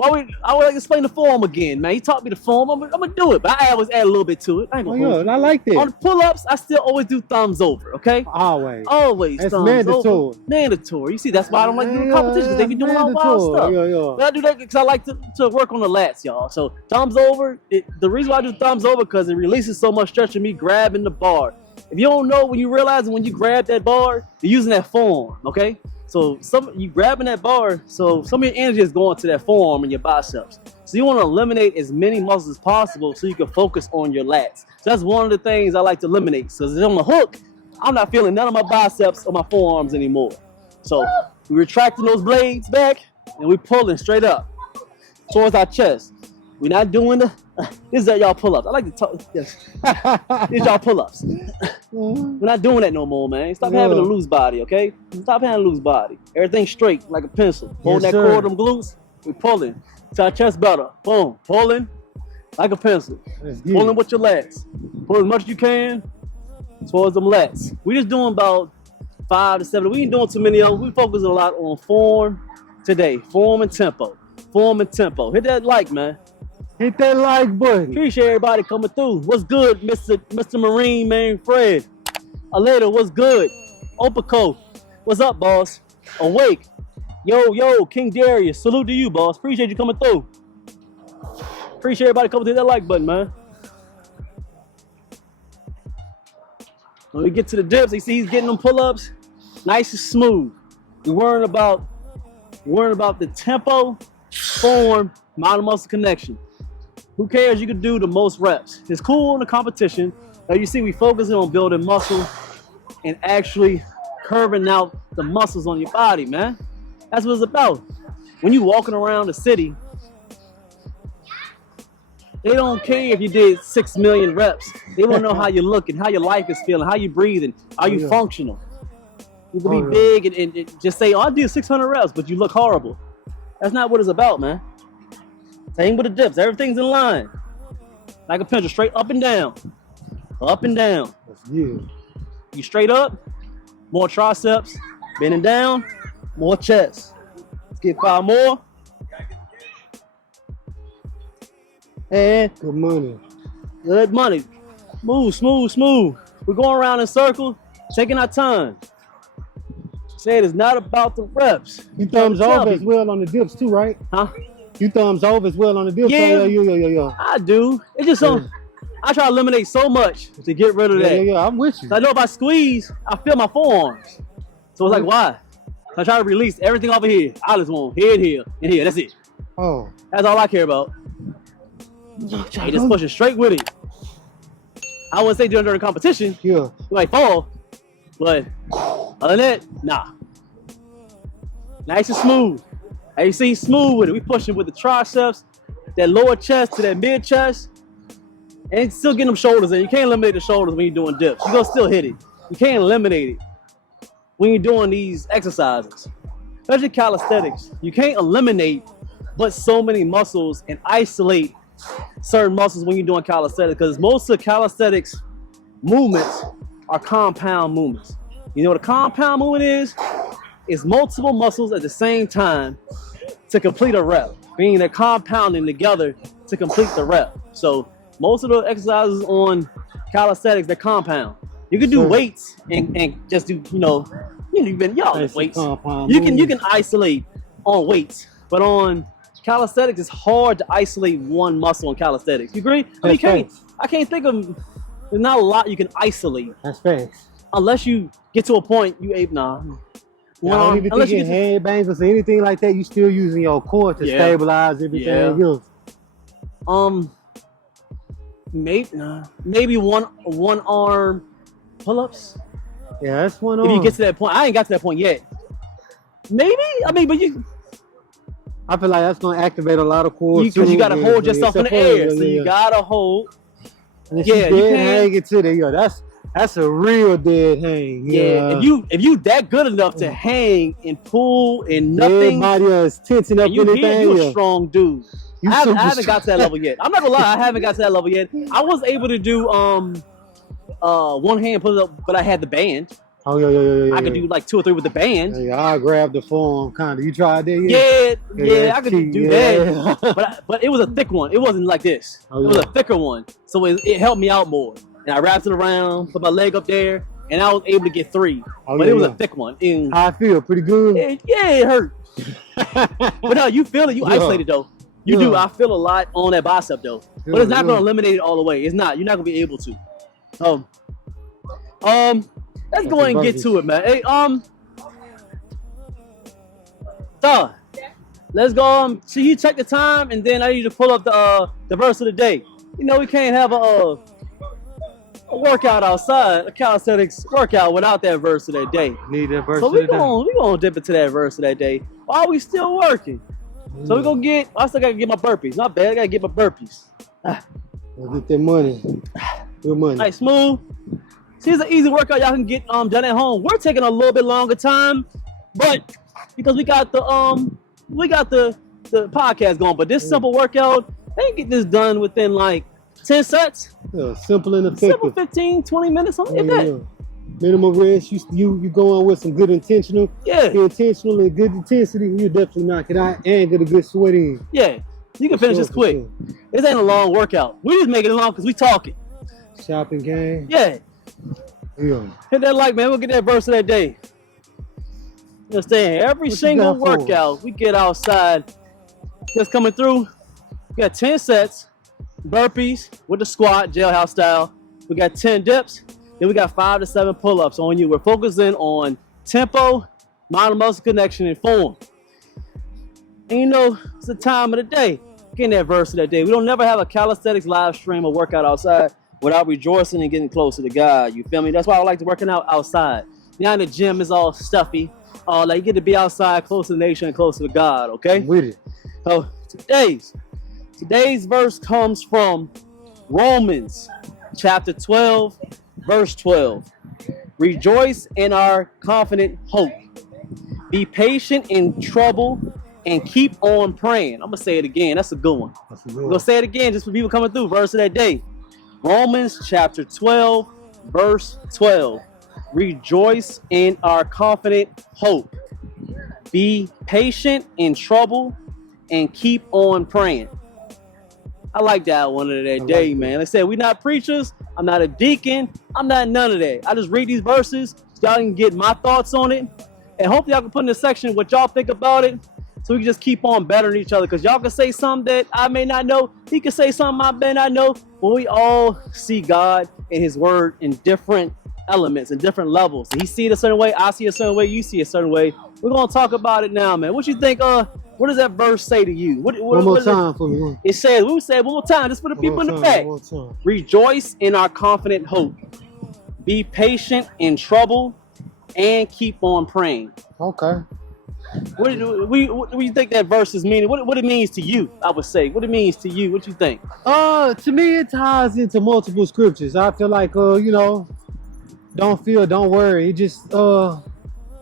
I would like to explain the form again, man. He taught me the form. I'm gonna do it, but I always add a little bit to it. I ain't gonna I like that. On the pull-ups, I still always do thumbs over, okay? Always. That's thumbs mandatory. Over. Mandatory. You see, that's why I don't like doing competitions, because they be doing all wild stuff. Yeah. But I do that because I like to work on the lats, y'all. So thumbs over, the reason why I do thumbs over, because it releases so much stretch of me grabbing the bar. If you don't know, when you realize when you grab that bar, you're using that form, okay? So you grabbing that bar, so some of your energy is going to that forearm and your biceps. So you want to eliminate as many muscles as possible so you can focus on your lats. So that's one of the things I like to eliminate. So on the hook, I'm not feeling none of my biceps or my forearms anymore. So we're retracting those blades back and we're pulling straight up towards our chest. We're not doing this is y'all pull-ups. I like to talk. Yes. These y'all pull-ups. We're not doing that no more, man. Stop having a loose body, okay? Stop having a loose body. Everything straight like a pencil. Hold that core of them glutes. We're pulling to our chest better. Boom. Pulling like a pencil. Pulling with your lats. Pull as much as you can towards them lats. We just doing about 5 to 7. We ain't doing too many of them. We focusing a lot on form today. Form and tempo. Form and tempo. Hit that like, man. Hit that like button. Appreciate everybody coming through. What's good, Mr. Marine, man? Fred. Aleda, what's good? Opaco, what's up, boss? Awake. Yo, King Darius. Salute to you, boss. Appreciate you coming through. Appreciate everybody coming through that like button, man. When we get to the dips, you see he's getting them pull-ups nice and smooth. We're worrying about the tempo, form, muscle connection. Who cares? You can do the most reps. It's cool in the competition. As you see, we focusing on building muscle and actually curving out the muscles on your body, man. That's what it's about. When you walking around the city, They don't care if you did 6 million reps. They want to know how you're looking, how your life is feeling, how you breathing, are you functional. You can be big and just say, oh, I did 600 reps, but you look horrible. That's not what it's about, man. Same with the dips. Everything's in line. Like a pendulum, straight up and down. Up and down. That's good. You straight up, more triceps, bending down, more chest. Let's get 5 more. And good money. Good money. Smooth, smooth, smooth. We're going around in circles, taking our time. Said it's not about the reps. You thumbs over as well on the dips too, right? Huh? You thumbs over as well on the dips. Yeah. I do. It's just so I try to eliminate so much to get rid of that. Yeah, I'm with you. I know if I squeeze, I feel my forearms. So it's like, why? So I try to release everything over here. I just want head here and here. That's it. Oh. That's all I care about. Hey, just pushing straight with it. I wouldn't say during competition. Yeah. You might fall. But other than that, nah. Nice and smooth. As you see, smooth with it. We pushing with the triceps, that lower chest to that mid chest, and still getting them shoulders in. You can't eliminate the shoulders when you're doing dips. You're gonna still hit it. You can't eliminate it when you're doing these exercises. Especially calisthenics. You can't eliminate but so many muscles and isolate certain muscles when you're doing calisthenics, because most of calisthenics movements are compound movements. You know what a compound movement is? It's multiple muscles at the same time to complete a rep, meaning they're compounding together to complete the rep. So most of the exercises on calisthenics, they're compound. You can do weights and just do, y'all weights. You can isolate on weights, but on calisthenics, it's hard to isolate one muscle in calisthenics. You agree? I can't think of. There's not a lot you can isolate. That's facts. Unless you get to a point, I don't even think in headbangs or anything like that. You still using your core to stabilize everything else. Maybe one arm pull-ups. Yeah, that's one arm. If you get to that point, I ain't got to that point yet. Maybe, but you. I feel like that's gonna activate a lot of core. Because you gotta hold yourself in the air, so you gotta hold. And you can hang it to the That's a real dead hang. Yeah. If you that good enough to hang and pull and nothing, body is tensing up you a strong dude. I haven't got to that level yet. I'm not gonna lie, I haven't got to that level yet. I was able to do one hand pull up, but I had the band. Oh yeah. I could do like 2 or 3 with the band. Yeah, I grabbed the form kind of. You tried that yet? Yeah, I could do that. but it was a thick one. It wasn't like this. It was a thicker one, so it helped me out more. And I wrapped it around, put my leg up there, and I was able to get 3. But it was a thick one. And how I feel? Pretty good? It hurt. But no, you feel it. You isolated though. You do. I feel a lot on that bicep though. But it's not going to eliminate it all the way. It's not. You're not going to be able to. Let's go ahead and get to it, man. Hey, let's go. So you check the time, and then I need to pull up the verse of the day. You know, we can't have a workout outside, a calisthenics workout without that verse of that day. Need that verse. So we're gonna dip into that verse of that day while we still working. So we're gonna I still gotta get my burpees. Not bad, I gotta get my burpees. Let's get that money. Good money. Nice, smooth. See, it's an easy workout y'all can get done at home. We're taking a little bit longer time, but because we got the podcast going. But this simple workout, they can get this done within like 10 sets. Yeah, simple and effective. Simple 15, 20 minutes, something like that. Minimum rest. You going with some good intentional. Yeah. Intentional and good intensity. You definitely knock it out and get a good sweat in. Yeah. You can finish this quick. Sure. This ain't a long workout. We just make it long because we talking. Shopping game. Yeah. Hit that like, man. We'll get that verse of that day. You understand? Every single workout we get outside, just coming through. We got 10 sets, burpees with the squat, jailhouse style. We got 10 dips. Then we got 5 to 7 pull-ups on you. We're focusing on tempo, mind-muscle connection, and form. And you know, it's the time of the day. Getting that verse of that day. We don't never have a calisthenics live stream or workout outside without rejoicing and getting closer to God. You feel me? That's why I like to working out outside. Now in the gym is all stuffy. Like you get to be outside, close to the nation and closer to God, okay? With it. So today's Today's verse comes from Romans chapter 12, verse 12. Rejoice in our confident hope. Be patient in trouble and keep on praying. I'm going to say it again. That's a good one. I'm going to say it again just for people coming through. Verse of that day. Romans chapter 12, verse 12. Rejoice in our confident hope. Be patient in trouble and keep on praying. I like that one of that day, man. Like I said, we're not preachers. I'm not a deacon. I'm not none of that. I just read these verses so y'all can get my thoughts on it. And hopefully y'all can put in the section what y'all think about it so we can just keep on bettering each other. Because y'all can say something that I may not know. He can say something I may not know. But we all see God and his word in different elements and different levels. He see it a certain way. I see it a certain way. You see it a certain way. We're going to talk about it now, man. What you think? What does that verse say to you? One more time for me. It says, we say one more time, just for the people in the back. Rejoice in our confident hope. Be patient in trouble and keep on praying. Okay. What do you think that verse is meaning? What it means to you, I would say. What it means to you. What you think? To me, it ties into multiple scriptures. I feel like, don't worry. It just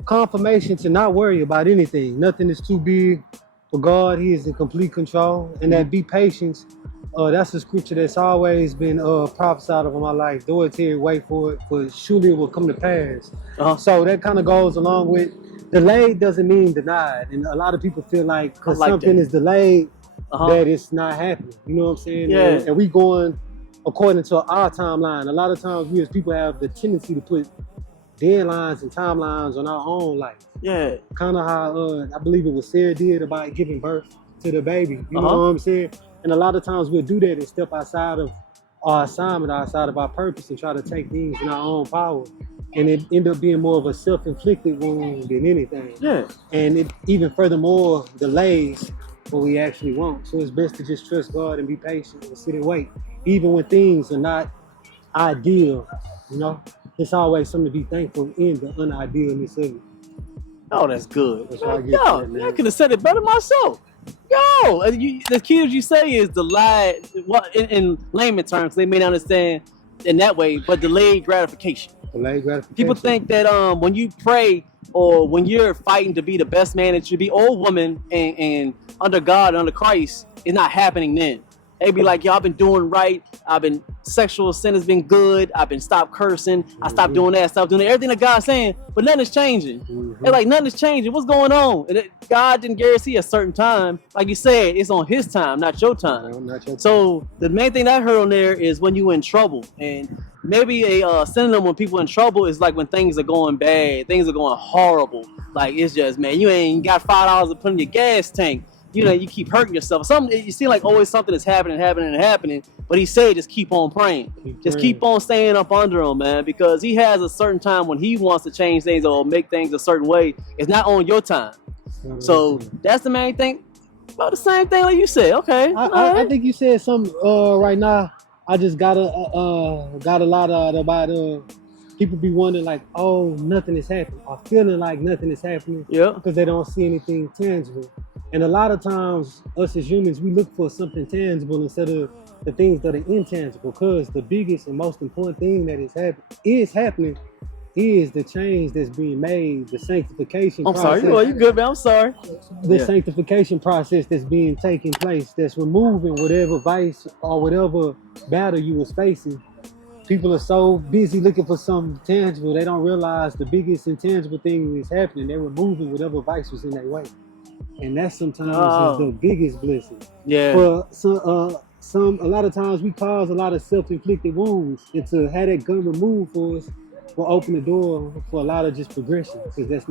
confirmation to not worry about anything. Nothing is too big for God. He is in complete control. And that be patient, that's a scripture that's always been prophesied over my life. Though it's here, wait for it, for surely it will come to pass. So that kind of goes along with delayed doesn't mean denied. And a lot of people feel like because something is delayed, that it's not happening. You know what I'm saying? Yeah. And we going according to our timeline. A lot of times we as people have the tendency to put deadlines and timelines on our own life. Yeah. Kind of how I believe it was Sarah did about giving birth to the baby. You know what I'm saying? And a lot of times we'll do that and step outside of our assignment, outside of our purpose, and try to take things in our own power. And it end up being more of a self-inflicted wound than anything. Yeah. And it even furthermore delays what we actually want. So it's best to just trust God and be patient and sit and wait. Even when things are not ideal, you know? It's always something to be thankful in the unidealness of it. Oh, that's good. That's what I get from it, man. I could have said it better myself. The key as you say is delayed. Well, in layman terms, they may not understand in that way, but delayed gratification. Delayed gratification. People think that when you pray or when you're fighting to be the best man that you be, or woman, and under God, under Christ, it's not happening then. They be like, yo, I've been doing right. Sexual sin has been good. I've been stopped cursing. I stopped doing that, stopped doing that. Everything that God's saying, but nothing is changing. They're like, nothing is changing. What's going on? And God didn't guarantee a certain time. Like you said, it's on his time, not your time. No, not your time. So the main thing I heard on there is when you're in trouble. And maybe a synonym when people in trouble is like when things are going bad, things are going horrible. Like it's just, man, you ain't got $5 to put in your gas tank. You know, you keep hurting yourself. You see like always something is happening. But he said, just keep on praying. Keep on staying up under him, man, because he has a certain time when he wants to change things or make things a certain way. It's not on your time. So that's the main thing. About the same thing like you said. Okay. I think you said something right now. I just got a lot about people be wondering like, oh, nothing is happening. Or feeling like nothing is happening. Yeah. Because they don't see anything tangible. And a lot of times, us as humans, we look for something tangible instead of the things that are intangible. Because the biggest and most important thing that is happening is the change that's being made, the sanctification process. I'm sorry, you good, man? I'm sorry. The sanctification process that's being taking place, that's removing whatever vice or whatever battle you was facing. People are so busy looking for something tangible, they don't realize the biggest intangible thing is happening. They're removing whatever vice was in their way. And that sometimes is the biggest blessing. Yeah. But a lot of times we cause a lot of self-inflicted wounds, and to have that gun removed for us will open the door for a lot of just progression, because that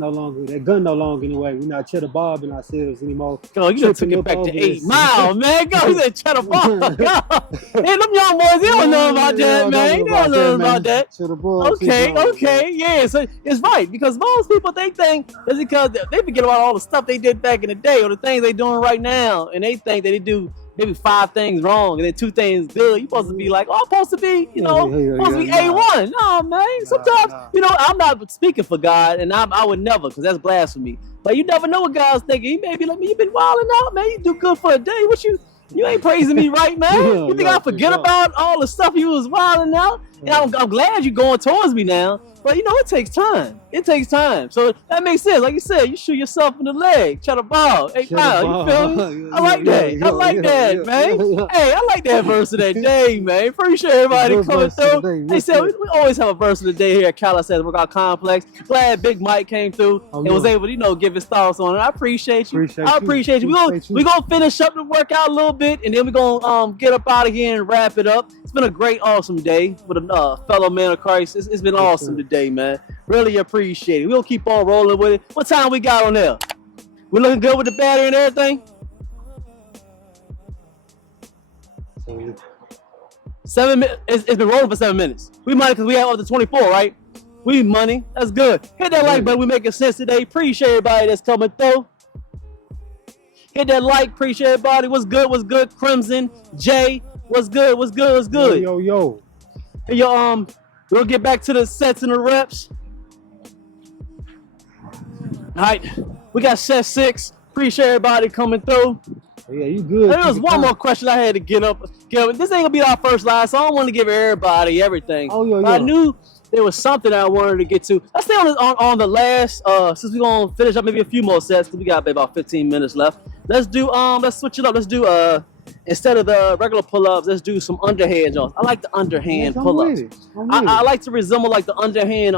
gun no longer in the way. We're not cheddar bobbing ourselves anymore. Oh, you just took it back to 8 Mile, man. Go, you said cheddar bob. Hey, them young boys, they don't know about that, man. They don't know about that. Okay, yeah. So it's right, because most people think it's because they forget about all the stuff they did back in the day or the things they doing right now, and they think that they do maybe 5 things wrong and then 2 things good. You're supposed to be like, I'm supposed to be, supposed to be A1. No, man. Sometimes, I'm not speaking for God, and I would never, because that's blasphemy. But you never know what God's thinking. He may be like, man, you been wilding out, man. You do good for a day. You ain't praising me right, man. You think I forget about all the stuff you was wilding out? And I'm glad you're going towards me now. But you know, it takes time. It takes time. So that makes sense. Like you said, you shoot yourself in the leg, try to ball. Hey, wow, you feel me? I like that. I like that, man. Hey, I like that verse of the day, man. Appreciate everybody coming through. They said we always have a verse of the day here at Calisthenics Workout Complex. Glad Big Mike came through and was able to, you know, give his thoughts on it. I appreciate you. I appreciate you. We're gonna finish up the workout a little bit, and then we're gonna get up out of here and wrap it up. It's been a great, awesome day with a fellow man of Christ. It's been awesome today, man. Really appreciate it. We'll keep on rolling with it. What time we got on there? We looking good with the battery and everything? 7 minutes. It's been rolling for 7 minutes. We might, because we have up to 24, right? We money. That's good. Hit that like button. We making sense today. Appreciate everybody that's coming through. Hit that like. Appreciate everybody. What's good? What's good? Crimson, Jay. What's good? What's good? What's good? Yo. Hey, yo, we'll get back to the sets and the reps. All right, we got set 6. Appreciate everybody coming through. Yeah, you good. There was one more question I had to get up. This ain't gonna be our first live, so I don't want to give everybody everything. But I knew there was something I wanted to get to. Let's stay on the last. Since we're gonna finish up maybe a few more sets, because we got about 15 minutes left. Let's do let's switch it up. Let's do instead of the regular pull-ups, let's do some underhand jumps. I like the underhand pull-ups. I like to resemble like the underhand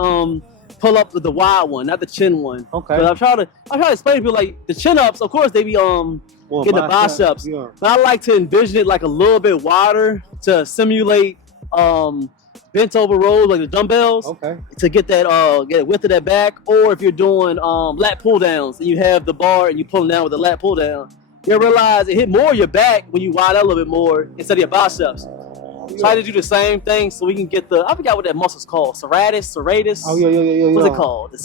pull up with the wide one, not the chin one. Okay. I try to explain to people like the chin ups. Of course, they be getting the biceps, but I like to envision it like a little bit wider to simulate bent over rows like the dumbbells. Okay. To get that get width of that back, or if you're doing lat pull downs and you have the bar and you pull them down with the lat pull down, you'll realize it hit more of your back when you wide out a little bit more instead of your biceps. Try to do the same thing so we can get the, I forgot what that muscle's called. Serratus? Oh, yeah. What's it called?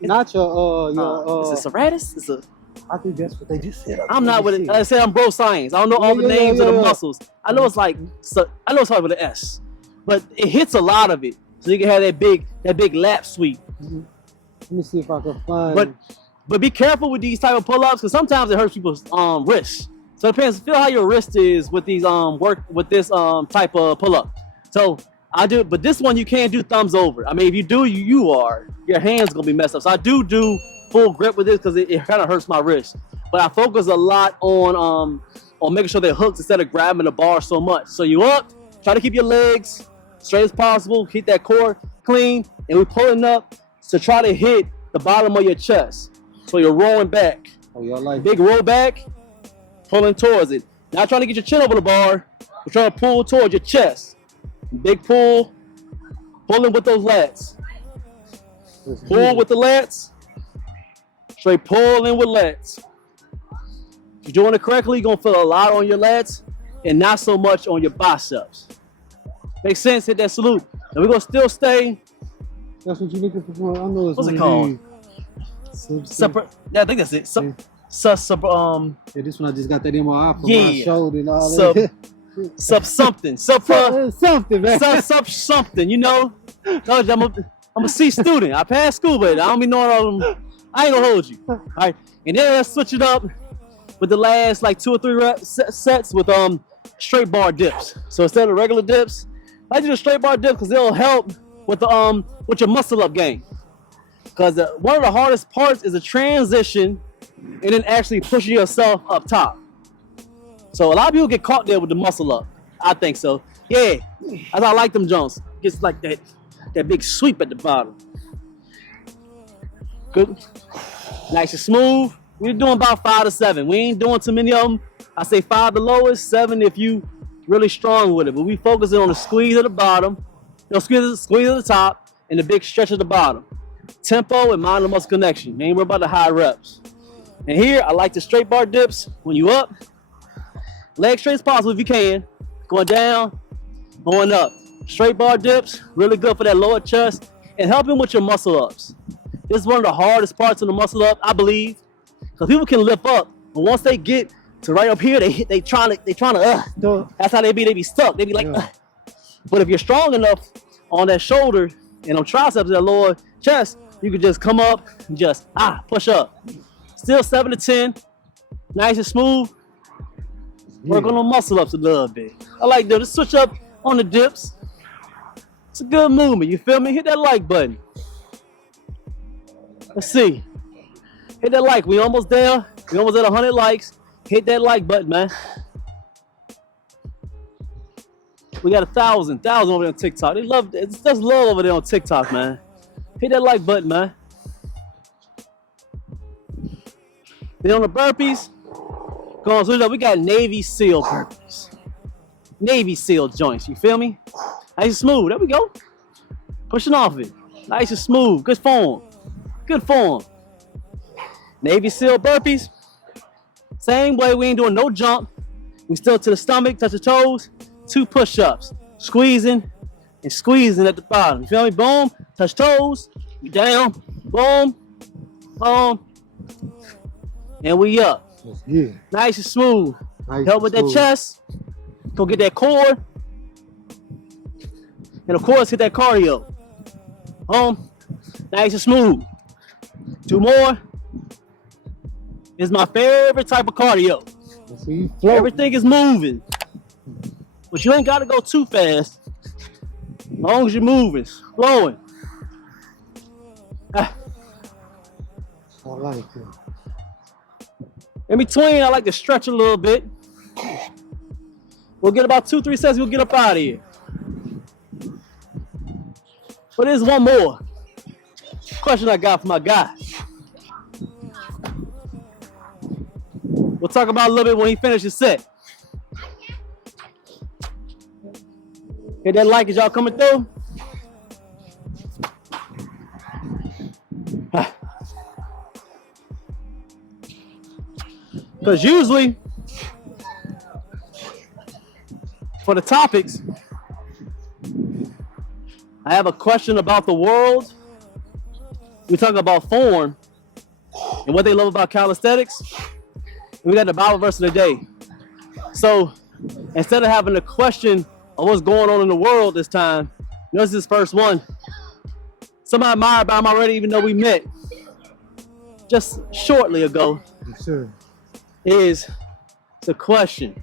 Not your, is it serratus? I think that's what they just said. I'm not with it. Like I said, I'm bro science. I don't know all the names of the muscles. I know it's like, I know it's hard with an S. But it hits a lot of it. So you can have that big lap sweep. Let me see if I can find But be careful with these type of pull-ups, because sometimes it hurts people's wrists. So it depends. Feel how your wrist is with these this type of pull-up. So I do, but this one you can't do thumbs over. I mean, if you do, your hands gonna be messed up. So I do full grip with this because it kind of hurts my wrist. But I focus a lot on making sure they're hooked instead of grabbing the bar so much. So you up, try to keep your legs straight as possible, keep that core clean, and we're pulling up to try to hit the bottom of your chest. So you're rolling back. Oh, y'all like big roll back. Pulling towards it. Not trying to get your chin over the bar. We're trying to pull towards your chest. Big pull. Pulling with those lats. Pull with the lats. Straight pulling with lats. If you're doing it correctly, you're going to feel a lot on your lats and not so much on your biceps. Makes sense? Hit that salute. And we're going to still stay. That's what you're looking for. I know it's what's it called? Separate. Yeah, I think that's it. Yeah, this one I just got that MRI from my shoulder and all that. Something, man. Something, you know. I'm a C student. I passed school, but I don't be knowing all of them. I ain't gonna hold you. All right, and then let's switch it up with the last like 2 or 3 sets with straight bar dips. So instead of regular dips, I do the straight bar dip because they'll help with the with your muscle up game. Because one of the hardest parts is a transition and then actually pushing yourself up top. So a lot of people get caught there with the muscle up. I think so. Yeah, as I like them jumps. It's like that big sweep at the bottom. Good. Nice and smooth. We're doing about 5 to 7. We ain't doing too many of them. I say 5 the lowest, 7 if you really strong with it. But we focusing on the squeeze at the bottom, squeeze at the top, and the big stretch at the bottom. Tempo and mind and muscle connection. We ain't worried about the high reps. And here, I like the straight bar dips. When you up, leg straight as possible if you can. Going down, going up. Straight bar dips, really good for that lower chest and helping with your muscle ups. This is one of the hardest parts of the muscle up, I believe, because people can lift up, but once they get to right up here, they trying to. That's how they be stuck. They be like, But if you're strong enough on that shoulder and on triceps, that lower chest, you can just come up and just push up. Still 7 to 10, nice and smooth. Work on the muscle ups a little bit. I like to switch up on the dips. It's a good movement, you feel me? Hit that like button. Let's see. Hit that like. We almost there. We almost at 100 likes. Hit that like button, man. We got 1,000 over there on TikTok. They love it. It's just love over there on TikTok, man. Hit that like button, man. Then on the burpees, go on, switch up. We got Navy SEAL burpees. Navy SEAL joints, you feel me? Nice and smooth. There we go. Pushing off it. Nice and smooth. Good form. Good form. Navy SEAL burpees. Same way, we ain't doing no jump. We still to the stomach, touch the toes. 2 push-ups. Squeezing and squeezing at the bottom. You feel me? Boom. Touch toes. Down. Boom. Boom. And we up. Yeah. Nice and smooth. Nice Help with that chest. Go get that core. And of course, hit that cardio. Nice and smooth. 2 more. This is my favorite type of cardio. Everything is moving. But you ain't got to go too fast. As long as you're moving, flowing. I like it. In between, I like to stretch a little bit. We'll get about 2-3 sets. We'll get up out of here. But there's one more question I got for my guy. We'll talk about a little bit when he finishes his set. Hit that like as y'all coming through. Because usually, for the topics, I have a question about the world. We talk about form and what they love about calisthenics. And we got the Bible verse of the day. So instead of having a question of what's going on in the world this time, this is his first one. Somebody admired by him already, even though we met just shortly ago. Yes, sir. It's a question.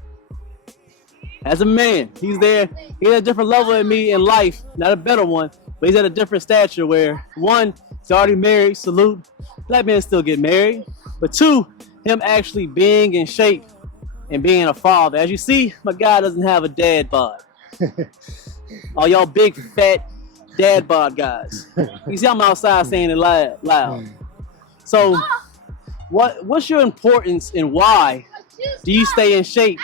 As a man, he's there. He's at a different level than me in life, not a better one, but he's at a different stature where, 1, he's already married, salute. Black men still get married. But 2, him actually being in shape and being a father. As you see, my guy doesn't have a dad bod. All y'all big, fat dad bod guys. You see, I'm outside saying it loud. So, what's your importance and why do you stay in shape,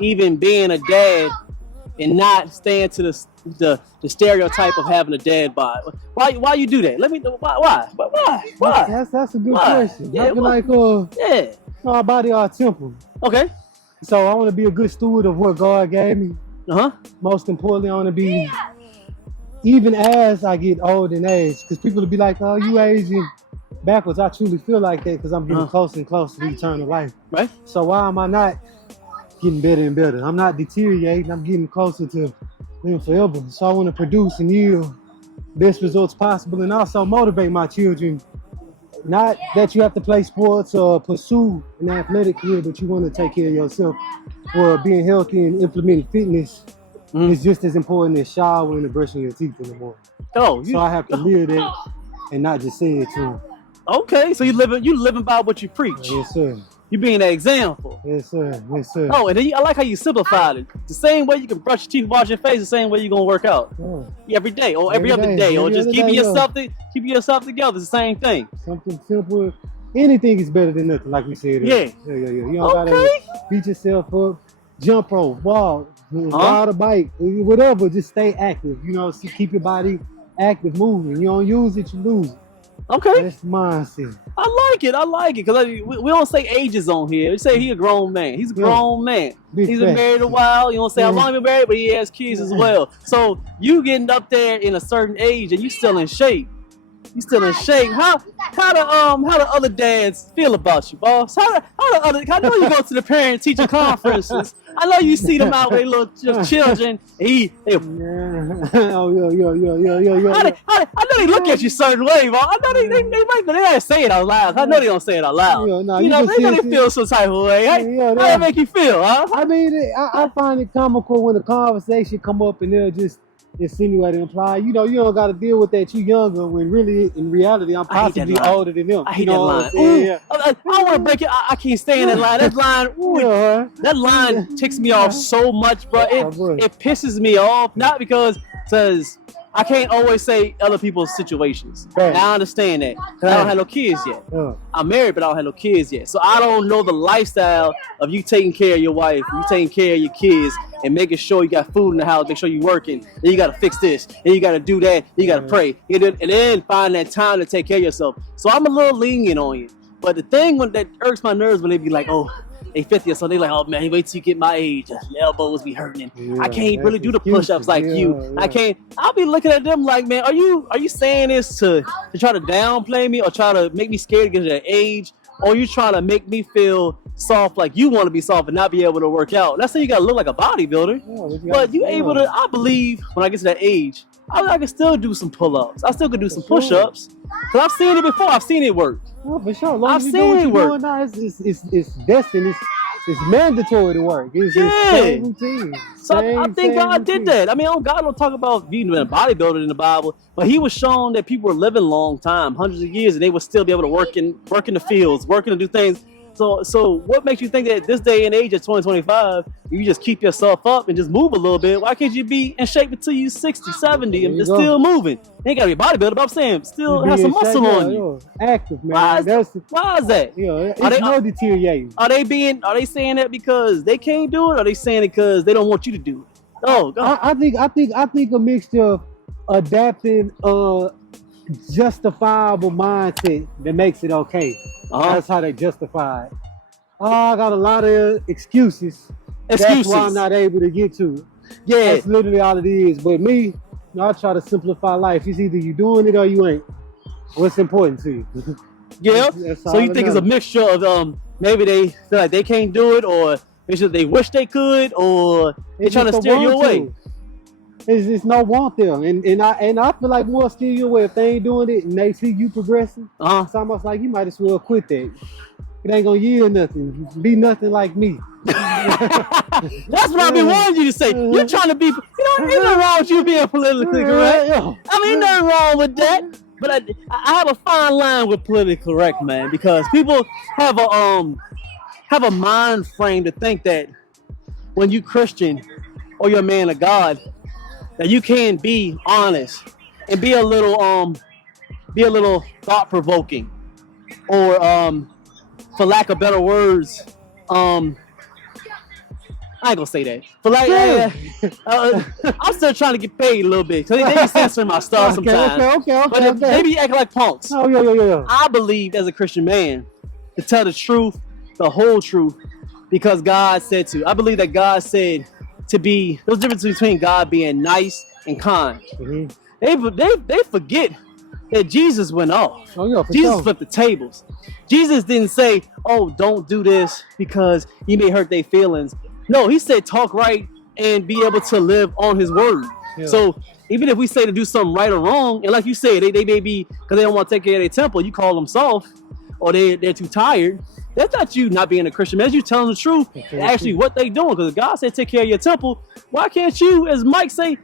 even being a dad, and not staying to the stereotype of having a dad bod? Why you do that? Let me know why. That's a good question. Yeah, I feel like my body our temple. Okay. So I want to be a good steward of what God gave me. Most importantly, I want to be, even as I get old in age, because people will be like, "Oh, you aging backwards." I truly feel like that because I'm getting closer and closer to eternal life. Right. So why am I not getting better and better? I'm not deteriorating. I'm getting closer to living forever. So I want to produce and yield best results possible, and also motivate my children. Not that you have to play sports or pursue an athletic career, but you want to take care of yourself. Or being healthy and implementing fitness is just as important as showering and brushing your teeth in the morning. So I have to live that and not just say it to them. Okay, so you living by what you preach. Yes, sir. You being an example. Yes, sir. Yes, sir. Oh, and then I like how you simplified it. The same way you can brush your teeth, wash your face, the same way you're gonna work out. Every day, or every other day, or just keeping yourself together. It's the same thing. Something simple. Anything is better than nothing, like we said. Yeah. You don't gotta beat yourself up, jump rope, walk, ride a bike, whatever. Just stay active. Keep your body active, moving. You don't use it, you lose it. Okay. That's the mindset. I like it, because we don't say ages on here. We say he a grown man. He's a grown man. He's been married a while. You don't say how long he's been married, but he has kids as well. So you getting up there in a certain age and you still in shape. You still in shape. How the other dads feel about you, boss? I know you go to the parent teacher conferences. I know you see them out with their little children. And Oh yeah. I know they look at you a certain way, boss. I know they might say it out loud. I know they don't say it out loud. Yeah, nah, they know they feel some type of way. How that make you feel, huh? I mean, I find it comical when the conversation come up and they'll just insinuate and imply, you don't got to deal with that. You younger when really, in reality, I'm possibly older than them. I hate that line. I don't want to break it. I can't stand that line. That line, that line ticks me off so much, bro. It pisses me off. Not because I can't always say other people's situations. Right. I understand that. Because I don't have no kids yet. I'm married, but I don't have no kids yet. So I don't know the lifestyle of you taking care of your wife, you taking care of your kids, and making sure you got food in the house, make sure you're working, and you got to fix this, and you got to do that, you got to pray, and then find that time to take care of yourself. So I'm a little lenient on you. But the thing that irks my nerves when they be like, oh, they 50 or so, they like, oh man, wait till you get my age, the elbows be hurting. I can't really do the push-ups like you. I can't. I'll be looking at them like, man, are you saying this to try to downplay me or try to make me scared to get to that age? Or you trying to make me feel soft like you want to be soft and not be able to work out? That's how you got to look like a bodybuilder. But you able to, I believe, when I get to that age, I can still do some pull-ups. I still can do some push-ups. Because I've seen it before. I've seen it work. Oh, for sure. I've seen it work. It's destined. It's mandatory to work. It's same routine. So I think God did that. I mean, God don't talk about being a bodybuilder in the Bible, but he was shown that people were living a long time, hundreds of years, and they would still be able to work in the fields, working to do things. So what makes you think that this day and age of 2025, you just keep yourself up and just move a little bit? Why can't you be in shape until you 60, 70 and still moving? You ain't got to be a bodybuilder, but I'm saying still have some muscle on you. Active, man. Why is that? It's no deteriorating. Are they saying that because they can't do it, or are they saying it because they don't want you to do it? Oh, God. I think a mixture of adapting justifiable mindset that makes it okay. That's how they justify it. I got a lot of excuses. That's why I'm not able to get to it. Yeah, that's literally all it is. But me, I try to simplify life. It's either you doing it or you ain't. What's important to you? Yeah. So you think it's a mixture of maybe they feel like they can't do it, or they wish they could, or they're trying to steer you away. It's no want there, and I feel like more steer you away if they ain't doing it and they see you progressing. It's almost like you might as well quit that. It ain't gonna yield nothing. Be nothing like me. That's what I've been wanting you to say. You're trying to be, ain't nothing wrong with you being politically correct. I mean, nothing wrong with that. But I have a fine line with politically correct, man, because people have a mind frame to think that when you Christian or you're a man of God, that you can be honest and be a little thought provoking, or for lack of better words, I ain't gonna say that. For like, I'm still trying to get paid a little bit, because they be censoring my stuff sometimes. Okay. They be acting like punks. Yeah. I believe as a Christian man to tell the truth, the whole truth, because God said to. I believe that God said to be. There's a difference between God being nice and kind. They forget that Jesus went off. Jesus flipped the tables. Jesus didn't say, "Oh, don't do this because you may hurt their feelings." No, he said, "Talk right and be able to live on His word." So even if we say to do something right or wrong, and like you said, they may be because they don't want to take care of their temple, you call them soft, or they're too tired. That's not you not being a Christian, man. That's you telling the truth. Actually, what they doing? Because God said, "Take care of your temple." Why can't you, as Mike say,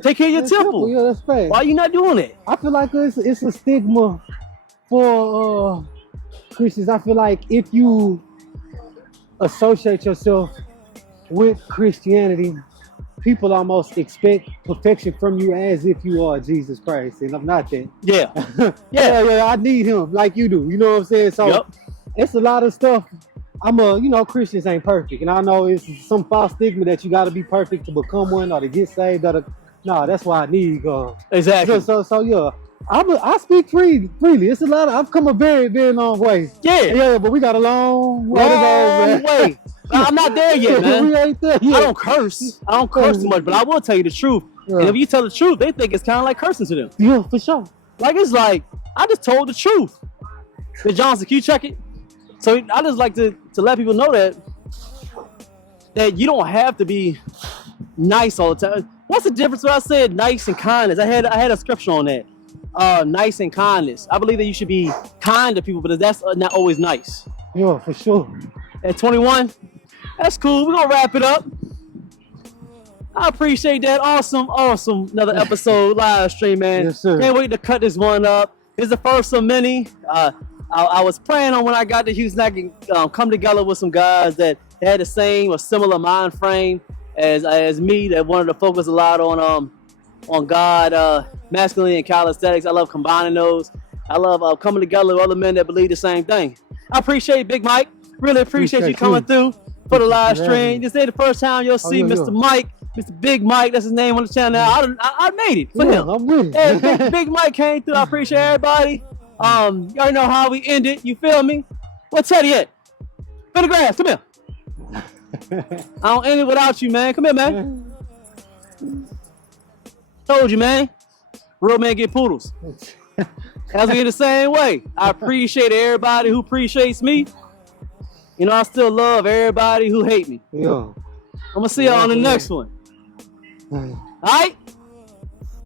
take care of your temple? Yeah, that's fact. Why are you not doing it? I feel like it's a stigma for Christians. I feel like if you associate yourself with Christianity, people almost expect perfection from you as if you are Jesus Christ, and I'm not that. Yeah, I need Him like you do. You know what I'm saying? So it's a lot of stuff. Christians ain't perfect, and I know it's some false stigma that you got to be perfect to become one or to get saved. No, that's why I need God. Exactly. So yeah. I speak freely. It's a lot. I've come a very, very long way. Yeah, but we got a long way to go, man. I'm not there yet, man. We ain't there yet. I don't curse too much, but I will tell you the truth. And if you tell the truth, they think it's kind of like cursing to them. Yeah, for sure. Like, it's like, I just told the truth. Miss Johnson, can you check it? So I just like to let people know that you don't have to be nice all the time. What's the difference when I said nice and kindness? I had a scripture on that. Nice and kindness. I believe that you should be kind to people, but that's not always nice. Yeah, for sure. At 21, that's cool. We're gonna wrap it up. I appreciate that. Awesome. Another episode live stream, man. Yes, sir. Can't wait to cut this one up. It's the first of many. I was praying on when I got to Houston, I can come together with some guys that had the same or similar mind frame as me, that wanted to focus a lot on God, masculinity, and calisthenics. I love combining those. I love coming together with other men that believe the same thing. I appreciate Big Mike. Really appreciate you coming through for the live stream. This ain't the first time you'll see Mr. Mike, Mr. Big Mike. That's his name on the channel now. I made it for him. I'm with it. Hey, Big Mike came through. I appreciate everybody. You already know how we end it. You feel me? What's Teddy at? Pentagram, come here. I don't end it without you, man. Come here, man. Told you, man. Real men get poodles. As we get the same way. I appreciate everybody who appreciates me. You know, I still love everybody who hate me. Yeah. I'm gonna see y'all on the next one. All right?